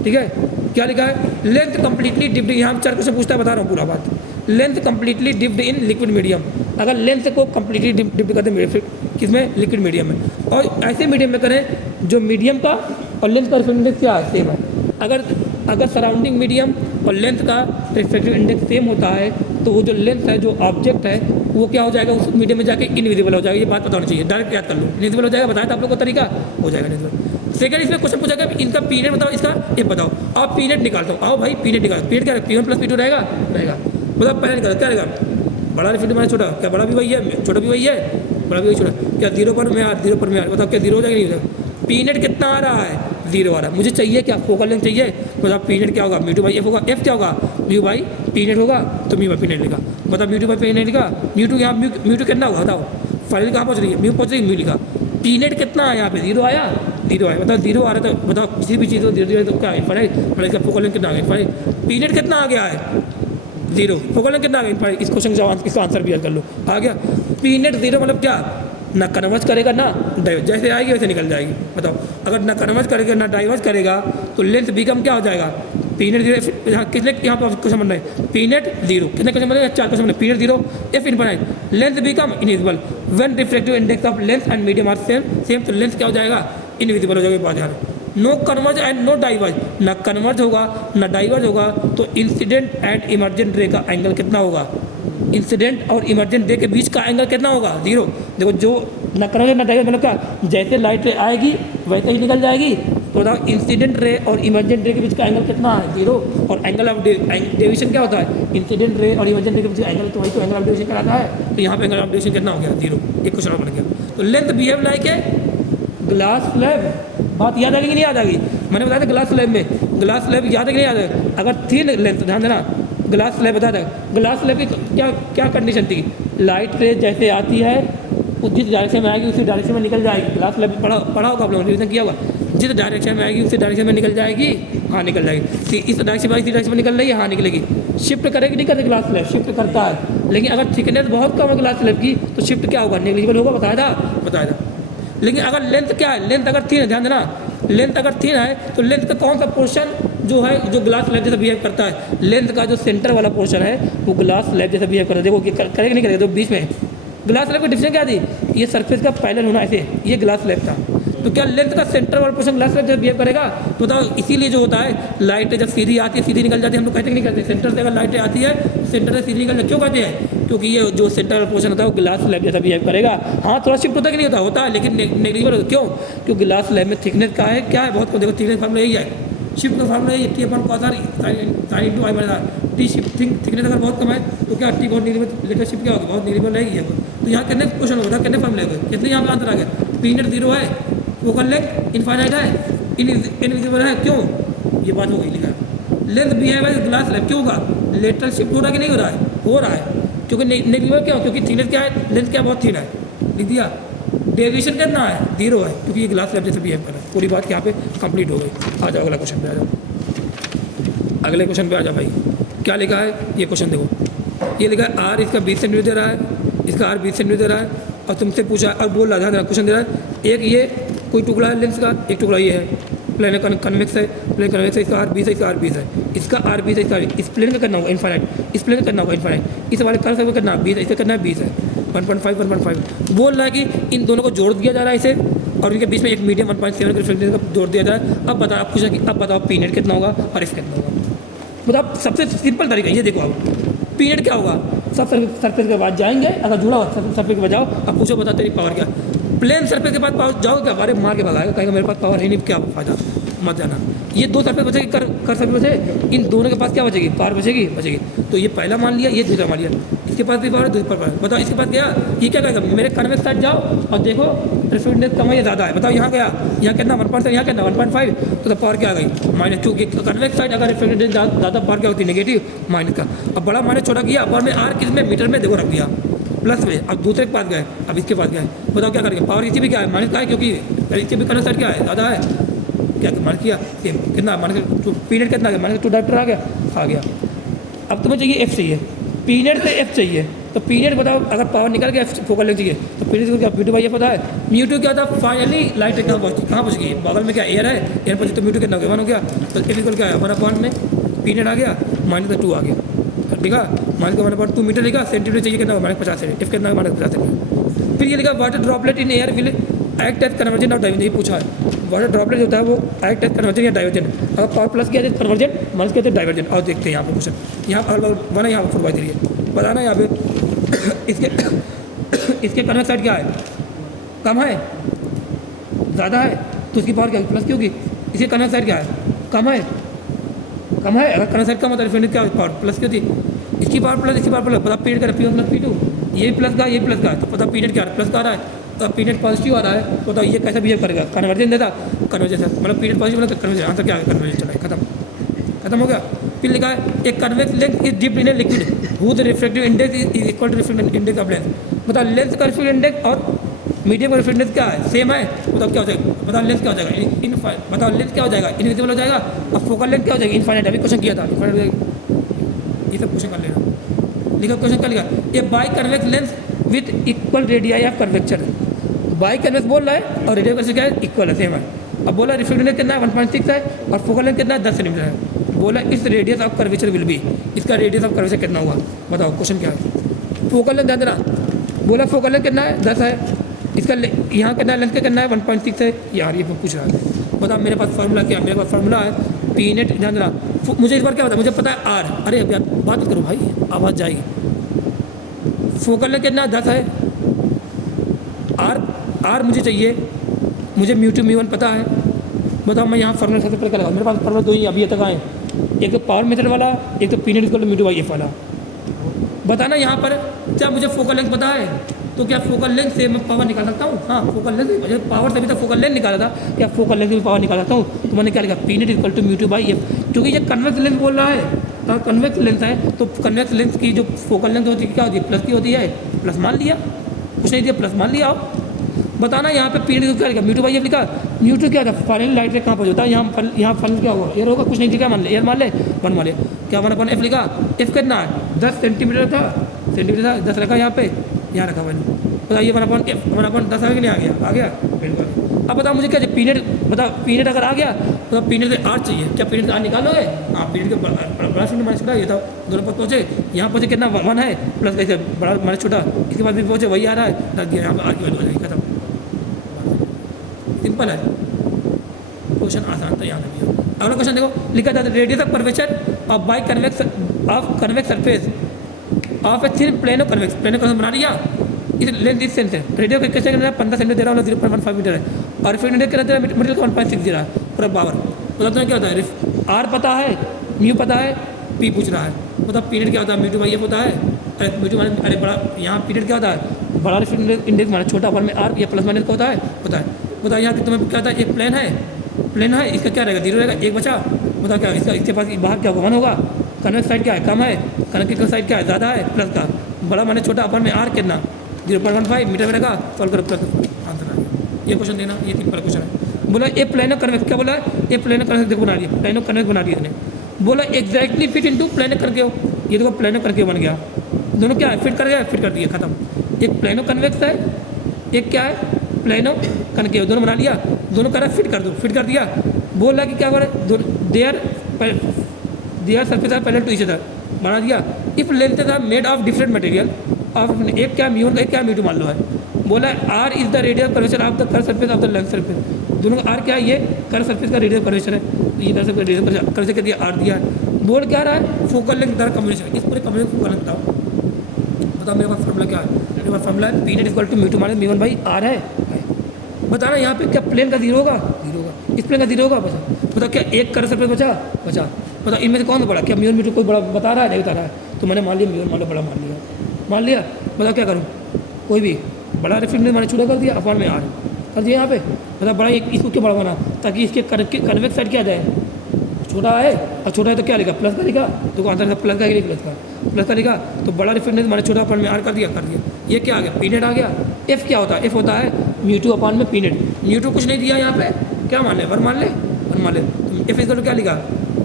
ठीक है। क्या लिखा है, लेंथ कंप्लीटली डिप्ड, यहाँ 4 क्वेश्चन पूछता है, बता रहा हूँ पूरा बात। Length completely dipped in liquid medium, अगर लेंथ को कंप्लीटली डिप्ड करते हैं किसमें, लिक्विड मीडियम में, और ऐसे मीडियम में करें जो मीडियम का और लेंथ का रिफ्लेक्टिव इंडेक्स क्या है, सेम है। अगर सराउंडिंग मीडियम और लेंथ का रिफ्लेक्टिव इंडेक्स सेम होता है तो वो जो लेंथ है, जो ऑब्जेक्ट है, वो क्या हो जाएगा, उस मीडियम में जाके इनविजिबल हो जाएगा। ये बात बतानी चाहिए, डायरेक्ट याद कर लो, इनविजिबल हो जाएगा, बताया था आप लोग को तरीका, हो जाएगा इनविजिबल। सेकंड इसमें क्वेश्चन पूछा गया इनका पीरियड बताओ, इसका ये बताओ, आप पीरियड निकालता हूँ, आओ भाई पीरियड निकालो, पीरियड क्या है, P1 प्लस P2 रहेगा, बताओ पहले निकालो, क्या रहेगा, बड़ा रिफ्लेक्टिव माइनस छोटा, क्या बड़ा भी वही है, छोटा भी वही है, बड़ा भी वही छोटा, क्या 0 पर में R, 0 पर में R, बताओ क्या 0 हो जाएगा, नहीं हो जाएगा। पीरियड कितना आ रहा है, 0 आ रहा है, मुझे चाहिए क्या, फोकल लेंथ चाहिए, बताओ पीरियड क्या होगा, म्यू टू बाई एफ होगा, एफ क्या होगा, म्यू बाई पीरियड होगा, तो म्यू बाई पीरियड लिखा। बताओ म्यू टू बाई पीरियड लिखा, म्यू टू यहाँ म्यू टू कितना होगा, बताओ फाइनल कहाँ पहुँच रही है, म्यू पहुँच रही है, म्यू लिखा। पीरियड कितना आया यहाँ पे, 0 आया, 0 आया, बताओ 0 आ रहा था, बताओ किसी भी चीज़ को 0 तो क्या इनफाइनाइट, का फोकल लेंथ कितना आ गया इनफाइनाइट, पीरियड कितना आ गया है 0, फोकल लेंथ कितना आ गया इनफाइनाइट। इस क्वेश्चन का इसका आंसर भी याद कर लो, आ गया। पीरियड 0 मतलब क्या, ना कन्वर्ज करेगा ना डाइवर्ज, जैसे आएगी वैसे निकल जाएगी। बताओ अगर ना कन्वर्ज करेगा ना डाइवर्ज करेगा तो लेंथ बिकम क्या हो जाएगा, पीरियड 0, यहाँ कितने, यहाँ पर क्वेश्चन बन रहा है पीरियड 0, कितने क्वेश्चन बने, 4 क्वेश्चन बने, period 0 f infinite, length become invisible, when reflective index of length and medium are same, तो लेंथ क्या हो जाएगा, इनविजिबल हो जाएगा। बात यार, no converge and no diverge, ना कन्वर्ज होगा ना डाइवर्ज होगा, तो इंसिडेंट एंड इमर्जेंट रे का एंगल कितना होगा, इंसिडेंट और इमर्जेंट रे के बीच का एंगल कितना होगा, 0। देखो जो ना कन्वर्ज ना डाइवर्ज मतलब क्या, जैसे लाइट रे आएगी वैसे ही निकल जाएगी, तो बताओ इंसिडेंट रे और इमर्जेंट रे के बीच का एंगल कितना है, 0। और एंगल ऑफ डेविएशन क्या होता है, इंसिडेंट रे और इमर्जेंट रे के बीच का एंगल, तो वही तो एंगल ऑफ डेविएशन कहलाता है। तो यहाँ पे एंगल ऑफ डेविएशन कितना हो गया, 0। एक क्वेश्चन बन गया। तो लेंथ बिहेव लाइक है ग्लास स्लैब। बात याद आ गई कि नहीं याद आ गई? मैंने बताया था ग्लास स्लैब में, ग्लास स्लैब याद है कि नहीं याद है? अगर थिन लेंथ, ध्यान देना, ग्लास स्लैब बताया था, ग्लास स्लैब की क्या क्या कंडीशन थी, लाइट रे जैसे आती है जिस डायरेक्शन में आएगी उसी डायरेक्शन में निकल जाएगी। ग्लास स्लैब पढ़ा होगा आप लोगों ने, रिवीजन किया होगा। जिस डायरेक्शन में आएगी उसी डायरेक्शन में निकल जाएगी, हाँ निकल जाएगी। इस डायरेक्शन में इसी डायरेक्शन में निकल रही है, हाँ निकलेगी। शिफ्ट करेगी नहीं करती ग्लास स्लैब, शिफ्ट करता है। लेकिन अगर थिकनेस बहुत कम है ग्लास स्लैब की तो शिफ्ट क्या होगा, नेग्लिजिबल होगा, बताया था। लेकिन अगर लेंथ क्या है, लेंथ अगर थिन है, ध्यान देना, लेंथ अगर थिन है तो लेंथ का कौन सा पोर्शन जो है जो ग्लास स्लैब जैसा बिहेव करता है, लेंथ का जो सेंटर वाला पोर्शन है वो ग्लास स्लैब जैसा बिहेव करता है। देखो करेगा नहीं करेगा, तो बीच में ग्लास स्लैब की डिफिनेशन क्या थी, ये सरफेस का पैरेलल होना, ऐसे ये ग्लास स्लैब था। तो क्या लेंथ का सेंटर वाला पोर्शन ग्लास स्लैब जैसा बिहेव करेगा? तो बताओ, इसीलिए जो होता है लाइट जब सीधी आती है सीधी निकल जाती है, हम लोग कहते नहीं करते, सेंटर से अगर लाइट आती है सेंटर से सीधी निकल जाती है, क्यों कहते हैं? क्योंकि ये जो सेंटर वाला पोर्शन होता है वो ग्लास स्लैब जैसा बिहेव करेगा। हाँ थोड़ा शिफ्ट होता है कि नहीं होता, होता है, लेकिन नेग्लिजिबल होता है। क्यों? क्योंकि ग्लास स्लैब में थिकनेस का है, क्या है, बहुत देखो थिकनेस फार्मूला यही है, शिफ्ट का फार्मूला यही है, t upon cos r sine into i बराबर टी। शिफ्ट थिकनेस अगर बहुत कम है तो क्या टी बहुत नेग्लिजिबल, लेकर शिफ्ट क्या होगा, बहुत नेग्लिजिबल रहेगी है। तो यहाँ कितने क्वेश्चन होगा, कितने फार्मूले होंगे, कितने यहाँ पे आंसर आ गया? पीरियड 0 है, फोकल लेंथ इनफाइनाइट है, इनविजिबल है, क्यों? ये बात हो गई। लिखा length behave as glass slab, क्यों होगा? लेटरल शिफ्ट हो रहा है कि नहीं हो रहा है? हो रहा है। क्योंकि नेग्लिजिबल क्या हो, क्योंकि थिकनेस क्या है, लेंथ क्या बहुत थिन है, लिख दिया। डेविएशन कितना है, 0 है, क्योंकि ये ग्लास स्लैब जैसे बिहेव कर रहा है। पूरी बात यहाँ पे कंप्लीट हो गई। आ जाओ अगला क्वेश्चन पे, आ जाओ अगले क्वेश्चन पे आ जाओ भाई। क्या लिखा है ये क्वेश्चन देखो, ये लिखा है आर इसका 20 सेंटीमीटर दे रहा है, इसका आर 20 सेंटीमीटर दे रहा है, और तुमसे पूछा और बोल रहा है क्वेश्चन दे रहा है, एक ये कोई टुकड़ा है लेंस का, एक टुकड़ा ये है, प्लेन कन्वेक्स है, प्लेन कन्वेक्स है, इसका आर 20 है, इसका आर 20 है, इसका आर 20 है, इसका इस प्लेन का करना होगा इनफाइनाइट, इस प्लेन का करना होगा इनफाइनाइट, इस वाले कर्व का करना 20 है, इसका करना है 20 है, 1.5 बोल रहा है कि इन दोनों को जोड़ दिया जा रहा है इसे, और इनके बीच में एक मीडियम 1.7 का रिफ्लेक्शन का जोड़ दिया जाए। अब बताओ, आप पूछा कि अब बताओ पी नेट कितना होगा और इस कितना होगा। मतलब सबसे सिंपल तरीका ये देखो, आप पी नेट क्या होगा, सब सरफेस के बाद जाएंगे, अगर जुड़ा हुआ सरफेस के बाद जाओ, अब पूछो बता तेरी पावर क्या, प्लेन सरफेस के पास पावर जाओ क्या, बारे मार के भगाएगा, कहेगा मेरे पास पावर है नहीं, क्या फायदा, मत जाना। ये दो सरफेस बचेगी, कर सरफेस बचे, इन दोनों के पास क्या बचेगी, पावर बचेगी। तो ये पहला मान लिया, ये दूसरा मान लिया, इसके पास भी पावर है, दूसरे पर पावर। बताओ इसके पास गया, ये क्या कहेगा, मेरे कन्वेक्स साइड जाओ और देखो रिफ्लेक्टिव कम है या ज़्यादा है, बताओ यहाँ गया, यहाँ कितना 1.7, यहाँ कितना 1.5, तो पावर क्या आ गई, माइनस। क्योंकि कन्वेक्स साइड अगर रिफ्लेक्टिव ज़्यादा पावर क्या होती है, नेगेटिव, माइनस का। अब बड़ा माइनस छोटा किया, पावर में आर किस में, मीटर में देखो रख दिया, प्लस में। अब दूसरे के पास गए, अब इसके पास गए, बताओ क्या करेंगे, पावर इसी भी क्या है, माइनस का है, क्योंकि इसके भी कन्वेक्स साइड क्या है, ज़्यादा है, क्या माइनस किया, कितना माइनस, पीरियड कितना आ गया, माइनस 2 डायरेक्टर आ गया। अब तुम्हें चाहिए एफ चाहिए, पीरियड से एफ चाहिए, तो पीरियड बताओ, अगर पावर निकल गया फोकल लेंथ चाहिए, तो पीरियड को क्या म्यू टू बाई एफ होता है। म्यू टू क्या था, फाइनली लाइट कहाँ पहुँच गई, बगल में क्या एयर है, एयर पहुँची तो म्यू टू कितना हो गया, 1 हो गया, तो एफ इक्वल क्या है 1/, में पीरियड आ गया, -2 आ गया, ठीक है, -1/2 मीटर लिखा, सेंटीमीटर चाहिए कितना, -50 सेंटीमीटर, एफ कितना -50 सेंटीमीटर। फिर ये लिखा water droplet in air will act as convergent और डाइवर्जन, ये पूछा है, वाटर ड्रॉपलेट होता है वो एक्ट एज कन्वर्जन या डाइवर्जन, अगर पावर प्लस किया जाए कन्वर्जन, माइनस किया जाए डाइवर्जन। और देखते हैं यहाँ पे क्वेश्चन, यहाँ पर 1 है, यहाँ पर 4/3 है, बताना यहाँ पे इसके कन्वेक्स साइड क्या है, कम है, ज़्यादा है, तो इसकी पावर क्या प्लस की होगी। इसके कन्वेक्स साइड क्या है, कम है, अगर कन्वेक्स साइड कम होता है क्या पावर प्लस की होती, इसकी पावर प्लस, इसकी पावर प्लस, पता पीरियड का P1 + P2, ये प्लस का, ये प्लस का, तो पता पीरियड क्या प्लस का आ रहा है, तो पीरियड पॉजिटिव आ रहा है, तो ये कैसा बिहेव करेगा, कन्वर्जन देता, कन्वर्जन मतलब पीरियड पॉजिटिव मतलब कन्वर्जन, आंसर क्या है, कन्वर्जन चला, खत्म हो गया। फिर लिखा है एक convex lens is dipped in a liquid whose refractive index is equal to refractive index of lens. बताओ लेंस का रिफ्रैक्टिव इंडेक्स और मीडियम का रिफ्रैक्टिव इंडेक्स क्या है, सेम है, बताओ क्या हो जाएगा, बताओ लेंस क्या हो जाएगा, बताओ लेंस क्या हो जाएगा, इनविजिबल हो जाएगा, और फोकल लेंथ क्या हो जाएगी, इनफाइनाइट। अभी क्वेश्चन किया था, इनफाइनाइट हो जाएगी, ये सब क्वेश्चन कर लेना। लिखा क्वेश्चन क्या लिखा, a biconvex lens with equal radii of curvature, biconvex बोल रहा है और रेडियल कर्वेचर क्या है, इक्वल है, सेम है। अब बोला रिफ्रैक्टिव इंडेक्स कितना है 1.6 है, और फोकल लेंथ कितना है 10 सेंटीमीटर है। बोला इस radius of curvature will be, इसका रेडियस ऑफ कर्वेचर कितना हुआ, बताओ क्वेश्चन क्या है। फोकल लेंथ ध्यान देना, बोला फोकल लेंथ कितना है 10 है, इसका यहाँ कितना लेंथ का कितना है 1.6 है, यार ये पूछ रहा है। बताओ मेरे पास फार्मूला क्या है, मेरे पास फार्मूला है पी नेट, ध्यान देना, मुझे इस बार क्या पता, मुझे पता है आर, अरे अभी बात करो भाई, आवाज़ जाएगी। फोकल लेंथ कितना 10 है, आर मुझे चाहिए, मुझे म्यू2 म्यू1 पता है, बताओ मैं यहाँ फॉर्मूला सबसे पहले क्या लगा, मेरे पास फॉर्मूला दो ही अभी तक आए, एक तो पावर मेथड वाला, एक तो P net equal to mu two by f वाला। बताना यहाँ पर क्या मुझे फोकल लेंथ पता है, तो क्या फोकल लेंथ से मैं पावर निकाल सकता हूँ? हाँ, फोकल लेंथ मुझे पावर से अभी तक फोकल लेंथ निकाला था, क्या फोकल लेंथ भी पावर निकाल सकता हूँ? तो मैंने क्या लिखा, P net equal to mu two by f, क्योंकि ये कन्वेक्स लेंथ बोल रहा है, तो कन्वेक्स लेंथ है तो कन्वेक्स लेंथ की जो फोकल लेंथ होती है क्या होती है, प्लस की होती है, प्लस मान लिया, कुछ नहीं दिया प्लस मान लिया। आप बताना यहाँ पे पी नेट क्या लिखा, म्यू टू बाई एफ लिखा, म्यू टू क्या था, फाइनल लाइट रेट कहाँ पर होता है, यहाँ फल क्या होगा, एयर होगा, कुछ नहीं दिखा, मान ले एयर मान ले, वन मान ले, क्या वन अपन एफ लिखा, एफ कितना है 10 सेंटीमीटर था, 10 रखा यहाँ पे, यहाँ रखा मैंने, बताइए वन अपन 10 आ गया, आ गया बिल्कुल। अब बताओ मुझे क्या पी नेट, बताओ पी नेट अगर आ गया तो पी नेट से आर चाहिए, क्या पी नेट से आर निकालोगे? हाँ, पी नेट के बड़ा शून्य माइनस छोटा, ये था दोनों पर पहुँचे, यहाँ पहुँचे कितना 1 है, प्लस कैसे बड़ा माइनस छोटा, इसके बाद भी पहुँचे वही आ रहा है, लग गया यहाँ पर आर की वैल्यू हो जाएगी, खत्म, सिंपल है क्वेश्चन, आसान था यहाँ पे। अगला क्वेश्चन देखो, लिखा था radius of curvature of by convex surface of a thin plano convex, plano convex बना दिया, इस लेंथ इस सेंस है, रेडियो कैसे करना है 15 सेंटीमीटर दे रहा हूँ, 0.15 मीटर है, और फिर इंडेक्स क्या है मटेरियल का 1.6 दे रहा है पूरा पावर। बताते हैं क्या होता है, आर पता है, म्यू पता है, पी पूछ रहा है, मतलब पीरियड क्या होता है, म्यू टू बाई एफ होता है, अरे म्यू टू माइनस, अरे बड़ा यहाँ पीरियड क्या होता है, बड़ा इंडेक्स माइनस छोटा पर में आर या प्लस माइनस का होता है। बताओ यहाँ कि तुम्हें क्या होता है, एक प्लेन है, इसका क्या रहेगा 0 रहेगा, एक बचा, बताओ क्या इसका, इसके पास बाहर क्या होगा 1 होगा, कन्वेक्स साइड क्या है कम है, कन्वेक्टिव साइड क्या है ज़्यादा है, प्लस का बड़ा माइनस छोटा अपर में आर कितना 0.15 मीटर में रहेगा, सॉल्व करो प्लस आंसर आ गया। ये क्वेश्चन देना, ये सिंपल क्वेश्चन है। बोला ए प्लेनो कन्वेक्स, क्या बोला है, ए प्लेनो कन्वेक्स देखो बना दिया, प्लेनो कन्वेक्स बना दिया इसने, बोला एग्जैक्टली फिट इनटू प्लेनो करके हो, ये देखो प्लेनो करके बन गया, दोनों क्या है फिट कर गया, फिट कर दिया खत्म, एक प्लेनो कन्वेक्स है, एक क्या है प्लेनो कनकेव, दोनों बना लिया, दोनों कह रहा है फिट कर दो, फिट कर दिया, बोल रहा है कि क्या हो रहा है, there surface are parallel to each other, बना दिया, if length are made of different material of, एक क्या म्यू एक क्या म्यू टू मान लो है, बोला R is the radial curvature of the curve surface of the length surface, दोनों का आर क्या है, ये कर्व सरफेस का रेडियल कर्वेचर है, तो ये कर्व रेडियल कर्वेचर कर दिया, आर दिया है, बोल क्या रहा है फोकल लेंथ दर कम्बिनेशन, इस पूरे कम्बिनेशन फोकल लेंथ बताओ मेरे पास फॉर्मूला क्या है, मेरे पास फॉर्मूला है P net equal to mu two minus mu one by R है। बताना यहाँ पे क्या प्लेन का 0 होगा, 0 होगा, इस प्लेन का 0 होगा, बता क्या एक कर्व सरफेस बचा, बता इनमें से कौन बड़ा, क्या म्यू वन म्यू टू कोई बड़ा बता रहा है, नहीं बता रहा है, तो मैंने मान लिया म्यू वन मान लो बड़ा मान लिया, बता क्या करूँ, कोई भी बड़ा रेफरेंस मैंने छोटा कर दिया, अपान में आर कर दिया यहाँ पे, मतलब बड़ा इसको क्यों बड़ा बना, ताकि इसके कन्वेक्स साइड क्या जाए, छोटा है, और छोटा है तो क्या लिखा प्लस का लिखा, तो आंसर प्लस का ही प्लस का लिखा, तो बड़ा रेफरेंस मैंने छोटा अपान में आर कर दिया, ये क्या आ गया पी नेट आ गया। एफ क्या होता है, एफ होता है म्यू टू अपान में पी नेट, म्यू टू कुछ नहीं दिया यहाँ पे, क्या मान ले 1 मान ले, तो एफ इसको क्या लिखा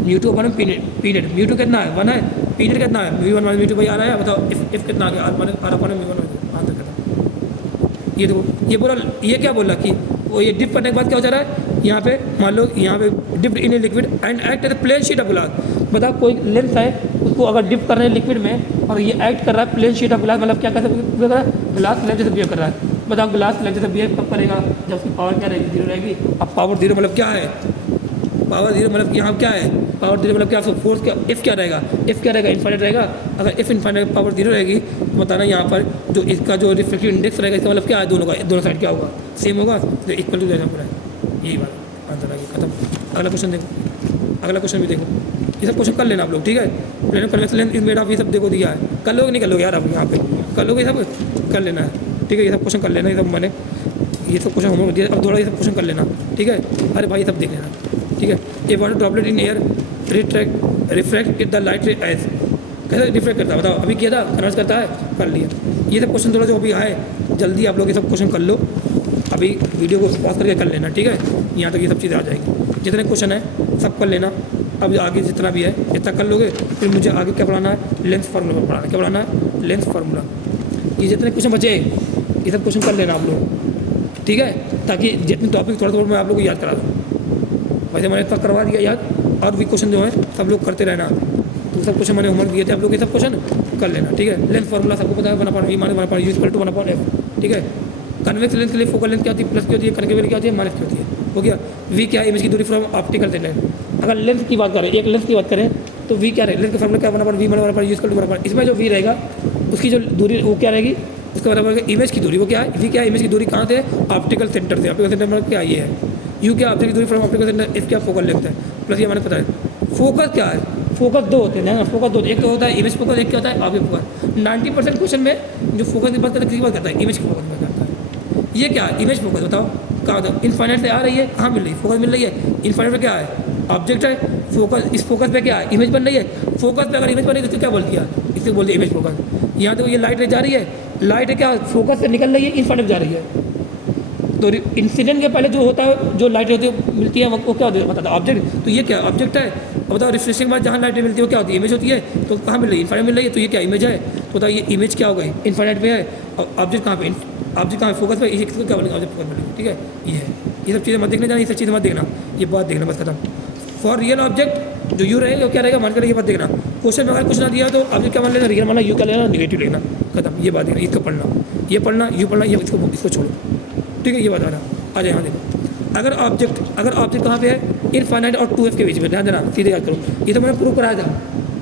म्यू टू अपान में पी नेट, म्यू टू कितना है 1 है, पी नेट कितना है mu 1 minus mu two by R है, बताओ एफ कितना आ गया आर अपान में म्यू 1 आंसर करता। ये देखो ये बोला, ये क्या बोला कि वो ये डिप करने के बाद क्या हो जा रहा है, यहाँ पे मान लो यहाँ पे dip in a liquid and act as a plane sheet of glass, बताओ कोई लेंस है उसको अगर डिप कर रहे हैं लिक्विड में और ये एक्ट कर रहा है प्लेन शीट ऑफ ग्लास, मतलब क्या कैसे बिहेव कर रहा है, ग्लास लेंस जैसे बिहेव कर रहा है, बताओ ग्लास लेंस जैसे बिहेव कब करेगा, जब उसकी पावर क्या रहेगी 0 रहेगी। अब पावर 0 मतलब क्या है, पावर 0 मतलब यहाँ क्या है, पावर 0 मतलब क्या, फोर्स क्या एफ क्या रहेगा, इन्फाइनाइट रहेगा, अगर एफ इन्फाइनाइट पावर 0 रहेगी तो बताना यहाँ पर जो इसका जो रिफ्लेक्टिव इंडेक्स रहेगा इसका मतलब क्या है, दोनों साइड क्या होगा सेम होगा, तो इक्वल टू पूरा है, यही बात आंसर आ गया खत्म। अगला क्वेश्चन देखो, अगला क्वेश्चन भी देखो, ये सब क्वेश्चन कर लेना आप लोग, ठीक है, plane convex length is made of, ये सब देखो दिया है, कर लोगे नहीं कर लोगे यार, आप यहाँ पे कर लोगे, ये सब कर लेना है, ठीक है, ये सब क्वेश्चन कर लेना, ये सब मैंने ये सब क्वेश्चन होमवर्क दिया, अब थोड़ा ये सब क्वेश्चन कर लेना, ठीक है, अरे भाई ये सब देख लेना, ठीक है। A water droplet in air refract the light ray as, कैसे रिफ्रैक्ट करता है बताओ, अभी किया था कन्वर्ट करता है, कर लिया, ये सब क्वेश्चन थोड़ा जो अभी आए जल्दी आप लोग ये सब क्वेश्चन कर लो, अभी वीडियो को पॉज करके कर लेना, ठीक है, यहाँ तक ये सब चीज़ें आ जाएंगी, जितने क्वेश्चन है सब कर लेना, अब आगे जितना भी है इतना कर लोगे, फिर मुझे आगे क्या पढ़ाना है, लेंथ फार्मूला पढ़ाना है, क्या पढ़ाना है लेंथ फार्मूला, ये जितने क्वेश्चन बचे ये सब क्वेश्चन कर लेना आप लोग, ठीक है, ताकि जितने टॉपिक थोड़ा थोड़ा मैं आप लोग को याद करा दूँ, वैसे मैंने इतना करवा दिया याद, और भी क्वेश्चन जो है सब लोग करते रहना, तो सब क्वेश्चन मैंने होमवर्क दिए थे, आप लोग ये सब क्वेश्चन कर लेना, ठीक है। लेंथ फार्मूला सबको पता है, 1/v minus 1/u equal to 1/f, ठीक है। कन्वेक्स लेंथ के लिए फोकल लेंथ क्या होती है, प्लस की होती है, कनकेव लेंथ क्या होती है, माइनस की होती है, हो गया। v क्या है, इमेज की दूरी फ्रॉम ऑप्टिकल लेंथ, अगर लेंथ की बात करें, एक लेंथ की बात करें तो v क्या रहेगा, लेंथ का फार्मूला क्या 1/v minus 1/u equal to 1/f, इसमें जो v रहेगा उसकी जो दूरी वो क्या रहेगी, उसके बराबर इमेज की दूरी, वो क्या है v क्या है, इमेज की दूरी कहाँ से, ऑप्टिकल सेंटर से, ऑप्टिकल सेंटर मतलब क्या ये है यू क्या ऑब्जेक्ट की दूरी फ्रॉम ऑप्टिकल सेंटर, एफ क्या फोकल लेंथ है, प्लस ये हमें पता है। फोकस क्या है, फोकस दो होते हैं ना, फोकस दो, एक तो होता है इमेज फोकस, एक क्या होता है ऑब्जेक्ट फोकस। 90% क्वेश्चन में जो फोकस की बात करता है किसी की बात करता है, इमेज की फोकस की बात करता है। ये क्या है इमेज फोकस, बताओ क्या होता है। इनफाइनाइट से आ रही है, कहाँ मिल रही है, फोकस मिल रही है। इनफाइनाइट पे क्या है ऑब्जेक्ट है, फोकस, इस फोकस पे क्या है इमेज बन रही है। फोकस पे अगर इमेज बन रही है तो क्या बोल दिया, इसे बोल दिया इमेज फोकस। यहाँ तो ये लाइट जा रही है, लाइट है क्या फोकस से निकल रही है, इनफाइनाइट जा रही है। तो इंसिडेंट के पहले जो होता है, जो लाइट होती है मिलती है, वो क्या होती है बताता ऑब्जेक्ट। तो ये क्या ऑब्जेक्ट है, अब बताओ रिफ्रेशिंग के बाद जहाँ लाइट मिलती है वो क्या होती है, इमेज होती है। तो कहाँ मिल रही है, इनफाइनाइट मिल रही है, तो ये क्या इमेज है। तो बताओ ये इमेज क्या हो गई, इनफाइनाइट पे है, और ऑब्जेक्ट कहाँ पे, ऑब्जेक्ट कहाँ फोकस पे, इसे क्या बोलेंगे ऑब्जेक्ट फोकस मिलेगी। ठीक है, ये है, ये सब चीज़ें मत देखने जाना, ये सब चीज़ें मत देखना, ये बात देखना बस खत्म। फॉर रियल ऑब्जेक्ट जो यू रहेगा क्या रहेगा, मान कर ये बात देखना। क्वेश्चन में अगर कुछ ना दिया तो ऑब्जेक्ट क्या मान लेना, रियल मानना, यू क्या लेना, नेगेटिव लेना, खत्म। ये बात देखना, इसको पढ़ना, ये पढ़ना, यू पढ़ना, ये इसको छोड़ो। ठीक है, ये बात आना आ जाए। यहाँ देखो, अगर ऑब्जेक्ट कहाँ पे है, इनफाइनाइट और 2f के बीच में, ध्यान देना, सीधे याद करो, ये तो मैंने प्रूव कराया था,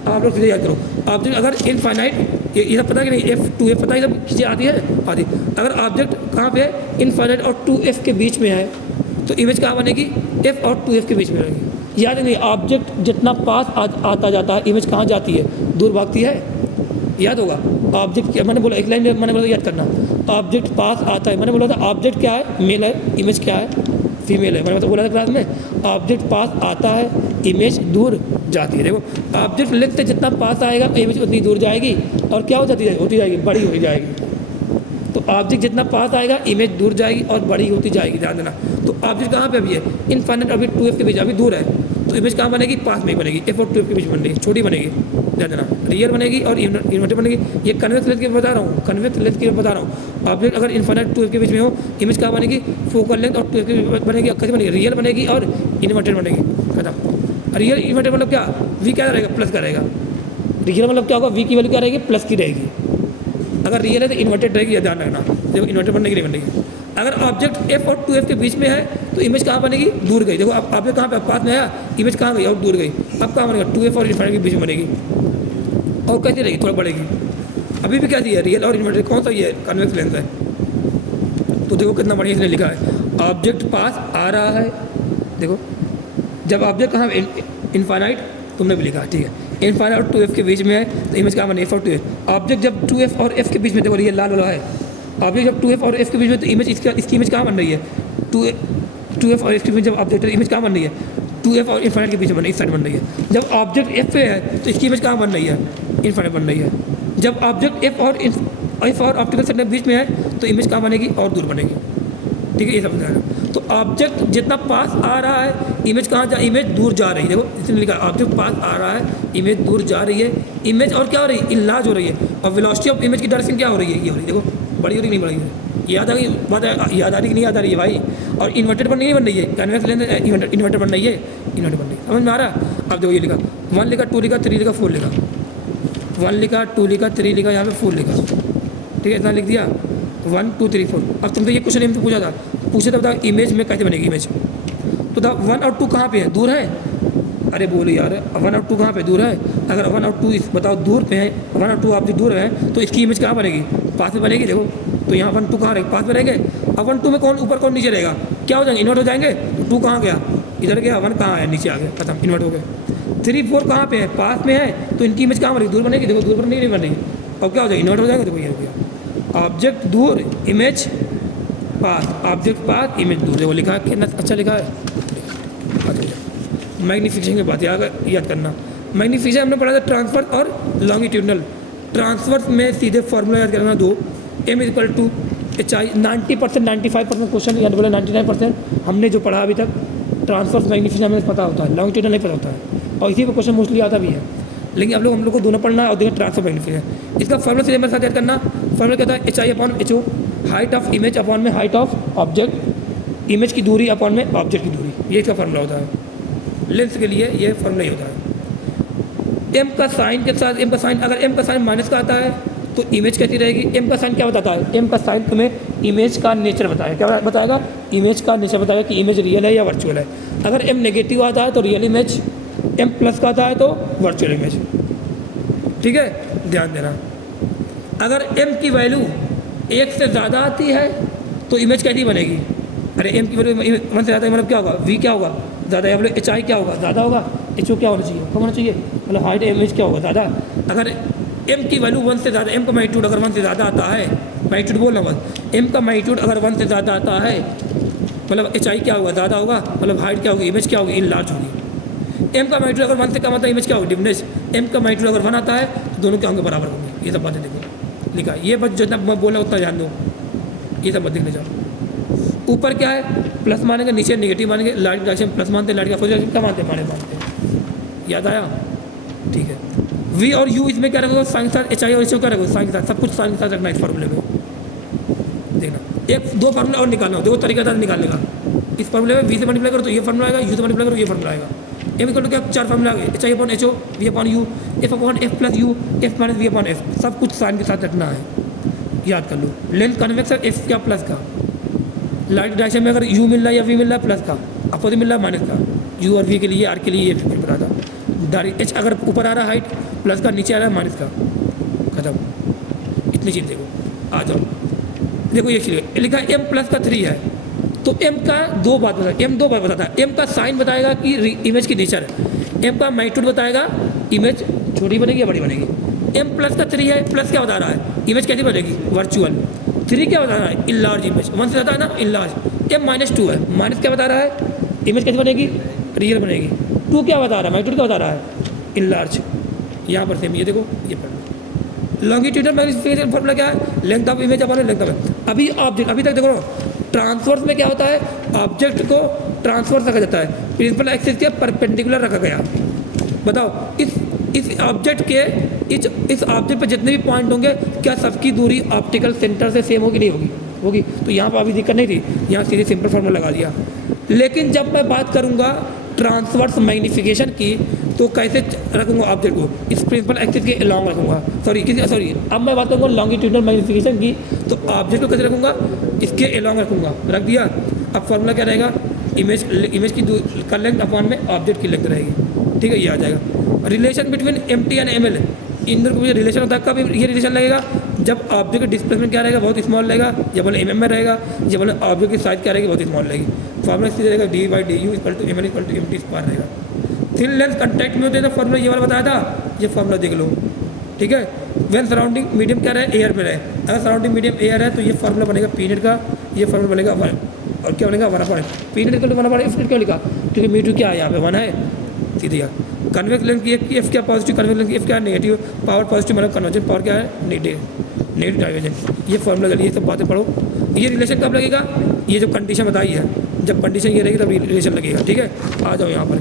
आप लोग सीधे याद करो। ऑब्जेक्ट अगर इनफाइनाइट, ये सब पता है कि नहीं, f 2f पता है, ये सब चीज़ें आती है आती। अगर ऑब्जेक्ट कहाँ पे है, इनफाइनाइट और 2f के बीच में है, तो इमेज कहाँ बनेगी, f और 2f के बीच में रहेगी। याद नहीं, ऑब्जेक्ट जितना पास आता जाता है, इमेज कहाँ जाती है, दूर भागती है, याद होगा। ऑब्जेक्ट मैंने बोला, एक लाइन मैंने बोला याद करना, ऑब्जेक्ट पास आता है, मैंने बोला था ऑब्जेक्ट क्या है, मेल है, इमेज क्या है, फीमेल है। मैंने मतलब बोला था क्लास में, ऑब्जेक्ट पास आता है, इमेज दूर जाती है। देखो ऑब्जेक्ट लेंथ से जितना पास आएगा इमेज उतनी दूर जाएगी, और क्या होती जाएगी, बड़ी होती जाएगी। तो ऑब्जेक्ट जितना पास आएगा इमेज दूर जाएगी और बड़ी होती जाएगी, ध्यान देना। तो ऑब्जेक्ट कहाँ पे अभी है, इनफाइनाइट अभी 2f के बीच, अभी दूर है, तो इमेज कहाँ बनेगी, पास में ही बनेगी, f और 2f के बीच बनेगी, छोटी बनेगी, ध्यान देना। रियल बनेगी और इन्वर्टेड बनेगी। ये कन्वेक्स लेंथ की बता रहा हूँ, कन्वेक्स लेंथ की बता रहा हूँ। ऑब्जेक्ट अगर इनफाइनाइट 2f के बीच में हो, इमेज कहाँ बनेगी, फोकल लेंथ और 2f के बीच बनेगी, कैसे बनेगी, रियल बनेगी और इन्वर्टेड बनेगी, खत्म। रियल इन्वर्टेड मतलब क्या, v क्या रहेगा, प्लस का रहेगा। रियल मतलब क्या होगा, v की वैल्यू क्या रहेगी, प्लस की रहेगी। अगर रियल है तो इन्वर्टेड रहेगी, ध्यान रखना, देखो इन्वर्टेड बनने की नहीं बनेगी। अगर ऑब्जेक्ट f और 2f के बीच में है तो इमेज कहाँ बनेगी, दूर गई। देखो अब ऑब्जेक्ट कहाँ पे पास में आया, इमेज कहाँ गई, और दूर गई। अब कहाँ बनेगा, 2f और इन्फाइनाइट के बीच में बनेगी, और कैसी रहेगी, थोड़ा बढ़ेगी। अभी भी कैसी है, रियल और इन्वर्टेड, कौन सा ये कन्वेक्स लेंस है। तो देखो कितना बढ़िया इसने लिखा है, ऑब्जेक्ट पास आ रहा है। देखो जब ऑब्जेक्ट कहाँ, इनफाइनाइट, तुमने भी लिखा, ठीक है, इनफाइनाइट और 2f के बीच में है तो इमेज कहाँ बने, f और 2f। ऑब्जेक्ट जब 2f और f के बीच में, देखो ये लाल वाला है, ऑब्जेक्ट जब 2f और f के बीच में, तो इमेज इसकी इमेज कहाँ बन रही है, 2f और f के बीच जब ऑब्जेक्ट इमेज कहाँ बन रही है, 2f और इनफाइनाइट के बीच में इस साइड बन रही है। जब ऑब्जेक्ट f पे है तो इसकी इमेज कहाँ बन रही है, इनफाइनाइट बन रही है। जब ऑब्जेक्ट f और ऑप्टिकल सेंटर के बीच में है तो इमेज कहाँ बनेगी, और दूर बनेगी। ठीक है, ये समझ आएगा। तो ऑब्जेक्ट जितना पास आ रहा है, इमेज कहाँ जा, इमेज दूर जा रही है। देखो इसने लिखा ऑब्जेक्ट पास आ रहा है, इमेज दूर जा रही है। इमेज और क्या हो रही है, इनलार्ज हो रही है। और वेलोसिटी ऑफ इमेज की डायरेक्शन क्या हो रही है, ये हो रही है। देखो बड़ी हो रही नहीं बढ़ रही है, याद आ गई बात, याद आ रही कि नहीं याद आ रही है भाई। और इन्वर्टेड बन नहीं बन रही है, कन्वेक्स लेंस इन्वर्टेड बन रही है, इन्वर्टेड बन रही है, समझ में आ रहा। अब देखो ये लिखा 1 लिखा, 2 लिखा, 3 लिखा, 4 लिखा, 1 लिखा, 2 लिखा, 3 लिखा, यहाँ पे 4 लिखा। ठीक है, इतना लिख दिया, 1 2 3 4। अब तुमसे ये क्वेश्चन हमसे पूछा था, पूछे तो बताओ इमेज में कैसे बनेगी इमेज। तो दा 1 और 2 कहाँ पे है, दूर है। अरे बोलो यार, 1 और 2 कहाँ पे दूर है। अगर 1 और 2 बताओ दूर पे है, 1 और 2 आप जो दूर है तो इसकी इमेज कहाँ बनेगी, पास में बनेगी। देखो तो यहाँ 1 2 कहाँ रहेगी, पास में रहेंगे। अब 1 2 में कौन ऊपर कौन नीचे रहेगा, क्या हो जाएंगे, इन्वर्ट हो जाएंगे। तो 2 कहाँ गया, इधर गया, 1 कहाँ है, नीचे आ गया, खत्म, इन्वर्ट हो गए। 3 4 कहाँ पे है, पास में है, तो इनकी इमेज कहाँ बनेगी, दूर बनेगी। देखो दूर पर नहीं बनेगी, और क्या हो जाएगी, इन्वर्ट हो जाएंगे। देखो ये हो गया, ऑब्जेक्ट दूर, इमेज पास, ऑब्जेक्ट पास, इमेज दूर। देखो लिखा है, कितना अच्छा लिखा है। मैग्नीफिकेशन की बात याद करना। मैग्नीफिकेशन हमने पढ़ा था ट्रांसफर और लॉन्गिट्यूडनल। ट्रांसफर में सीधे फॉर्मूला याद करना, 2 m = टू HI। 90% 95% क्वेश्चन याद बोले, 99% हमने जो पढ़ा अभी तक ट्रांसफर मैग्नीफिकेशन हमें पता होता है, लॉन्गिट्यूडनल नहीं पता होता है, और इसी पर क्वेश्चन मोस्टली आता भी है। लेकिन अब हम लोग को दोनों पढ़ना है, और देखिए ट्रांसफर मैग्नीफिकेशन। इसका फॉर्मूला सीधे मेरे साथ याद करना। फॉर्मूला क्या होता है, HI/HO, height of image upon में हाइट ऑफ ऑब्जेक्ट, इमेज की दूरी अपॉन में ऑब्जेक्ट की दूरी, ये इसका फॉर्मूला होता है। लेंस के लिए ये फॉर्मूला ही होता है। m का साइन के साथ, m का साइन, अगर m का साइन माइनस का आता है तो इमेज कैसी रहेगी। m का साइन क्या बताता है, m का साइन तुम्हें इमेज का नेचर बताएगा। क्या बताएगा, इमेज का नेचर बताएगा कि इमेज रियल है या वर्चुअल है। अगर m नेगेटिव आता है तो रियल इमेज, m प्लस का आता है तो वर्चुअल इमेज। ठीक है, ध्यान देना। अगर m की वैल्यू 1 से ज़्यादा आती है तो इमेज कैसी बनेगी, अरे एम की वैल्यू 1 से ज़्यादा है मतलब क्या होगा, वी क्या होगा, ज़्यादा है, मतलब एच आई क्या होगा, ज़्यादा होगा, एच ओ क्या होना चाहिए, कम होना चाहिए, मतलब हाइट एम एच क्या होगा, ज़्यादा। अगर एम की वैल्यू 1 से ज़्यादा, एम का मैग्नीट्यूड अगर 1 से ज़्यादा आता है, मैग्नीट्यूड बोलना बस, एम का मैग्नीट्यूड अगर 1 से ज़्यादा आता है मतलब एच आई क्या होगा, ज़्यादा होगा, मतलब हाइट क्या होगी, इमेज क्या होगी, इन लार्ज होगी। एम का मैग्नीट्यूड अगर 1 से कम आता है, इमेज क्या होगी, डिमनेस। एम का मैग्नीट्यूड अगर 1 आता है तो दोनों क्या होंगे, बराबर होंगे। ये सब बातें देखो लिखा है, ये बस जितना मैं बोला उतना ध्यान दो, ये सब मत देखने जाओ। ऊपर क्या है, प्लस मानेंगे, नीचे नेगेटिव मानेंगे, लाइट डायरेक्शन प्लस मानते हैं, लाइट का अपोजिट क्या मानते हैं, मानते हैं। याद आया, ठीक है। वी और यू इसमें क्या रखोगे, साइन के साथ, एच आई और एच ओ क्या रखोगे, साइन के साथ, सब कुछ साइन के साथ रखना इस फॉर्मूले में। देखना, एक दो फार्मूला और निकालना, दो तरीका था निकालने का। इस फॉर्मूले में वी से मल्टीप्लाई करो तो ये फॉर्मूला आएगा, यू से मल्टीप्लाई करो ये फॉर्मूला आएगा। एम इक्वल टू क्या, 4 फॉर्मूला आ गए, h i upon h o, v upon u, f upon f plus u, f minus v upon f, सब कुछ साइन के साथ रखना है, याद कर लो। लेंथ कन्वेक्स है, एफ क्या प्लस का, लाइट डायरेक्शन में अगर यू मिल रहा है या वी मिल रहा है प्लस का, अपोजिट मिल रहा है माइनस का, यू और वी के लिए, आर के लिए ये फिर बता था। डायरेक्ट एच अगर ऊपर आ रहा है हाइट प्लस का, नीचे आ रहा है माइनस का, खत्म। इतनी चीज़ देखो, आ जाओ देखो ये चीज़ लिखा है, एम प्लस का 3 है तो एम का दो बात बता, एम दो बात बताता है। एम का साइन बताएगा कि इमेज की नेचर है, एम का मैग्नीट्यूड बताएगा इमेज छोटी बनेगी या बड़ी बनेगी। एम प्लस का 3 है, प्लस क्या बता रहा है, इमेज कैसी बनेगी, वर्चुअल। 3 क्या बता रहा है, इन लार्ज इमेज, 1 से ज़्यादा है ना, इन लार्ज। एम -2 है, माइनस क्या बता रहा है, इमेज कैसी बनेगी, रियल बनेगी। 2 क्या बता रहा है, मैग्नीट्यूड क्या बता रहा है, इन लार्ज। यहाँ पर सेम ये देखो, ये पढ़ लॉन्गिट्यूडनल मैग्नीफिकेशन फॉर्मूला क्या है, length of image upon length of, अभी ऑब्जेक्ट, अभी तक देखो ट्रांसवर्स में क्या होता है, ऑब्जेक्ट को ट्रांसवर्स रखा जाता है, प्रिंसिपल एक्सिस के परपेंडिकुलर रखा गया। बताओ इस ऑब्जेक्ट के इस ऑब्जेक्ट पर जितने भी पॉइंट होंगे क्या सबकी दूरी ऑप्टिकल सेंटर से सेम होगी, नहीं होगी, होगी। तो यहाँ पर अभी दिक्कत नहीं थी, यहाँ सीधे सिंपल फॉर्मूला लगा दिया। लेकिन जब मैं बात करूँगा ट्रांसवर्स मैग्नीफिकेशन की तो कैसे रखूँगा ऑब्जेक्ट को, इस प्रिंसिपल एक्सिस के अलॉन्ग रखूँगा, सॉरी अब मैं बात करूँगा लॉन्गिट्यूडनल मैग्नीफिकेशन की, तो ऑब्जेक्ट को कैसे रखूँगा, इसके अलॉन्ग रखूँगा, रख दिया। अब फॉर्मूला क्या रहेगा, इमेज की का लेंथ अपॉन में ऑब्जेक्ट की लेंथ रहेगी, ठीक है, ये आ जाएगा। Relation between M T and M L, इन दोनों को रिलेशन होता है, कब ये रिलेशन लगेगा, जब ऑब्जेक्ट का डिस्प्लेसमेंट क्या रहेगा, बहुत स्मॉल रहेगा, या बोले एम में रहेगा, या बोले ऑब्जेक्ट की साइज क्या रहेगी, बहुत स्मॉल रहेगी। फॉर्मूला सीधे रहेगा d by d u equal to m l equal to m t square रहेगा। थिन लेंथ कॉन्टैक्ट में होते हैं तो फॉर्मूला ये वाला बताया था, ये फॉर्मूला देख लो, ठीक है। व्हेन सराउंडिंग मीडियम क्या रहे, एयर में रहे, अगर सराउंडिंग मीडियम एयर है तो ये फॉर्मूला बनेगा पी नेट का, ये फॉर्मूला बनेगा 1 और क्या बनेगा 1/f। P net equal to 1/f क्यों लिखा, क्योंकि मीटर क्या है यहाँ पे 1 है, सीधे यार। कन्वेक्स लेंथ की एफ क्या पॉजिटिव, कन्वेक्स लेंथ की एफ क्या है नेगेटिव, पावर पॉजिटिव मतलब कन्वर्जन पावर क्या है नेगेटिव डाइवर्जेंट। ये फॉर्मूला चलिए, ये सब बातें पढ़ो। ये रिलेशन कब लगेगा, ये जो कंडीशन बताई है, जब कंडीशन ये रहेगी तब रिलेशन लगेगा, ठीक है। आ जाओ यहाँ पर,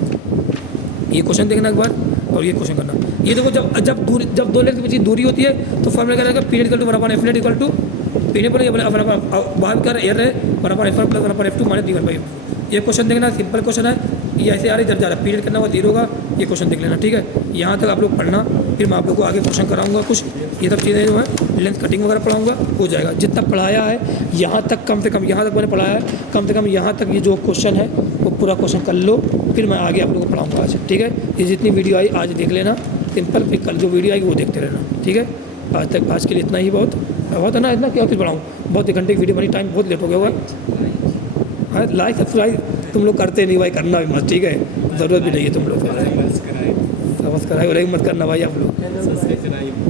ये क्वेश्चन देखना एक बार और ये क्वेश्चन करना। ये देखो जब दो लेंथ के बीच दूरी होती है तो फॉर्मूला क्या रहेगा, P net equal to 1/f net equal to P net बाहर क्या एयर है 1/f1 plus 1/f2 minus d1/f। ये क्वेश्चन देखना, सिंपल क्वेश्चन है, ये ऐसे आ रही इधर जा रहा है, पीरियड करना होगा 0 होगा, ये क्वेश्चन देख लेना, ठीक है। यहाँ तक आप लोग पढ़ना, फिर मैं आप लोग को आगे क्वेश्चन कराऊंगा कुछ, ये सब चीज़ें जो है लेंथ कटिंग वगैरह पढ़ाऊंगा, हो जाएगा। जितना पढ़ाया है यहाँ तक, कम से कम यहाँ तक मैंने पढ़ाया है, कम से कम यहाँ तक ये जो क्वेश्चन है वो पूरा क्वेश्चन कर लो, फिर मैं आगे आप लोगों को पढ़ाऊँगा आज, ठीक है। ये जितनी वीडियो आई आज देख लेना सिंपल, फिर कल जो वीडियो आएगी वो देखते रहना, ठीक है। आज के लिए इतना ही बहुत है ना, इतना क्या कुछ पढ़ाऊँ, बहुत 1 घंटे की वीडियो बनी, टाइम बहुत लेट हो गया हुआ। हाँ, लाइक सब्सक्राइब तुम लोग करते नहीं भाई, करना भी मत, ठीक है, ज़रूरत भी नहीं है तुम लोग, सब्सक्राइब मत करना भाई आप लोग।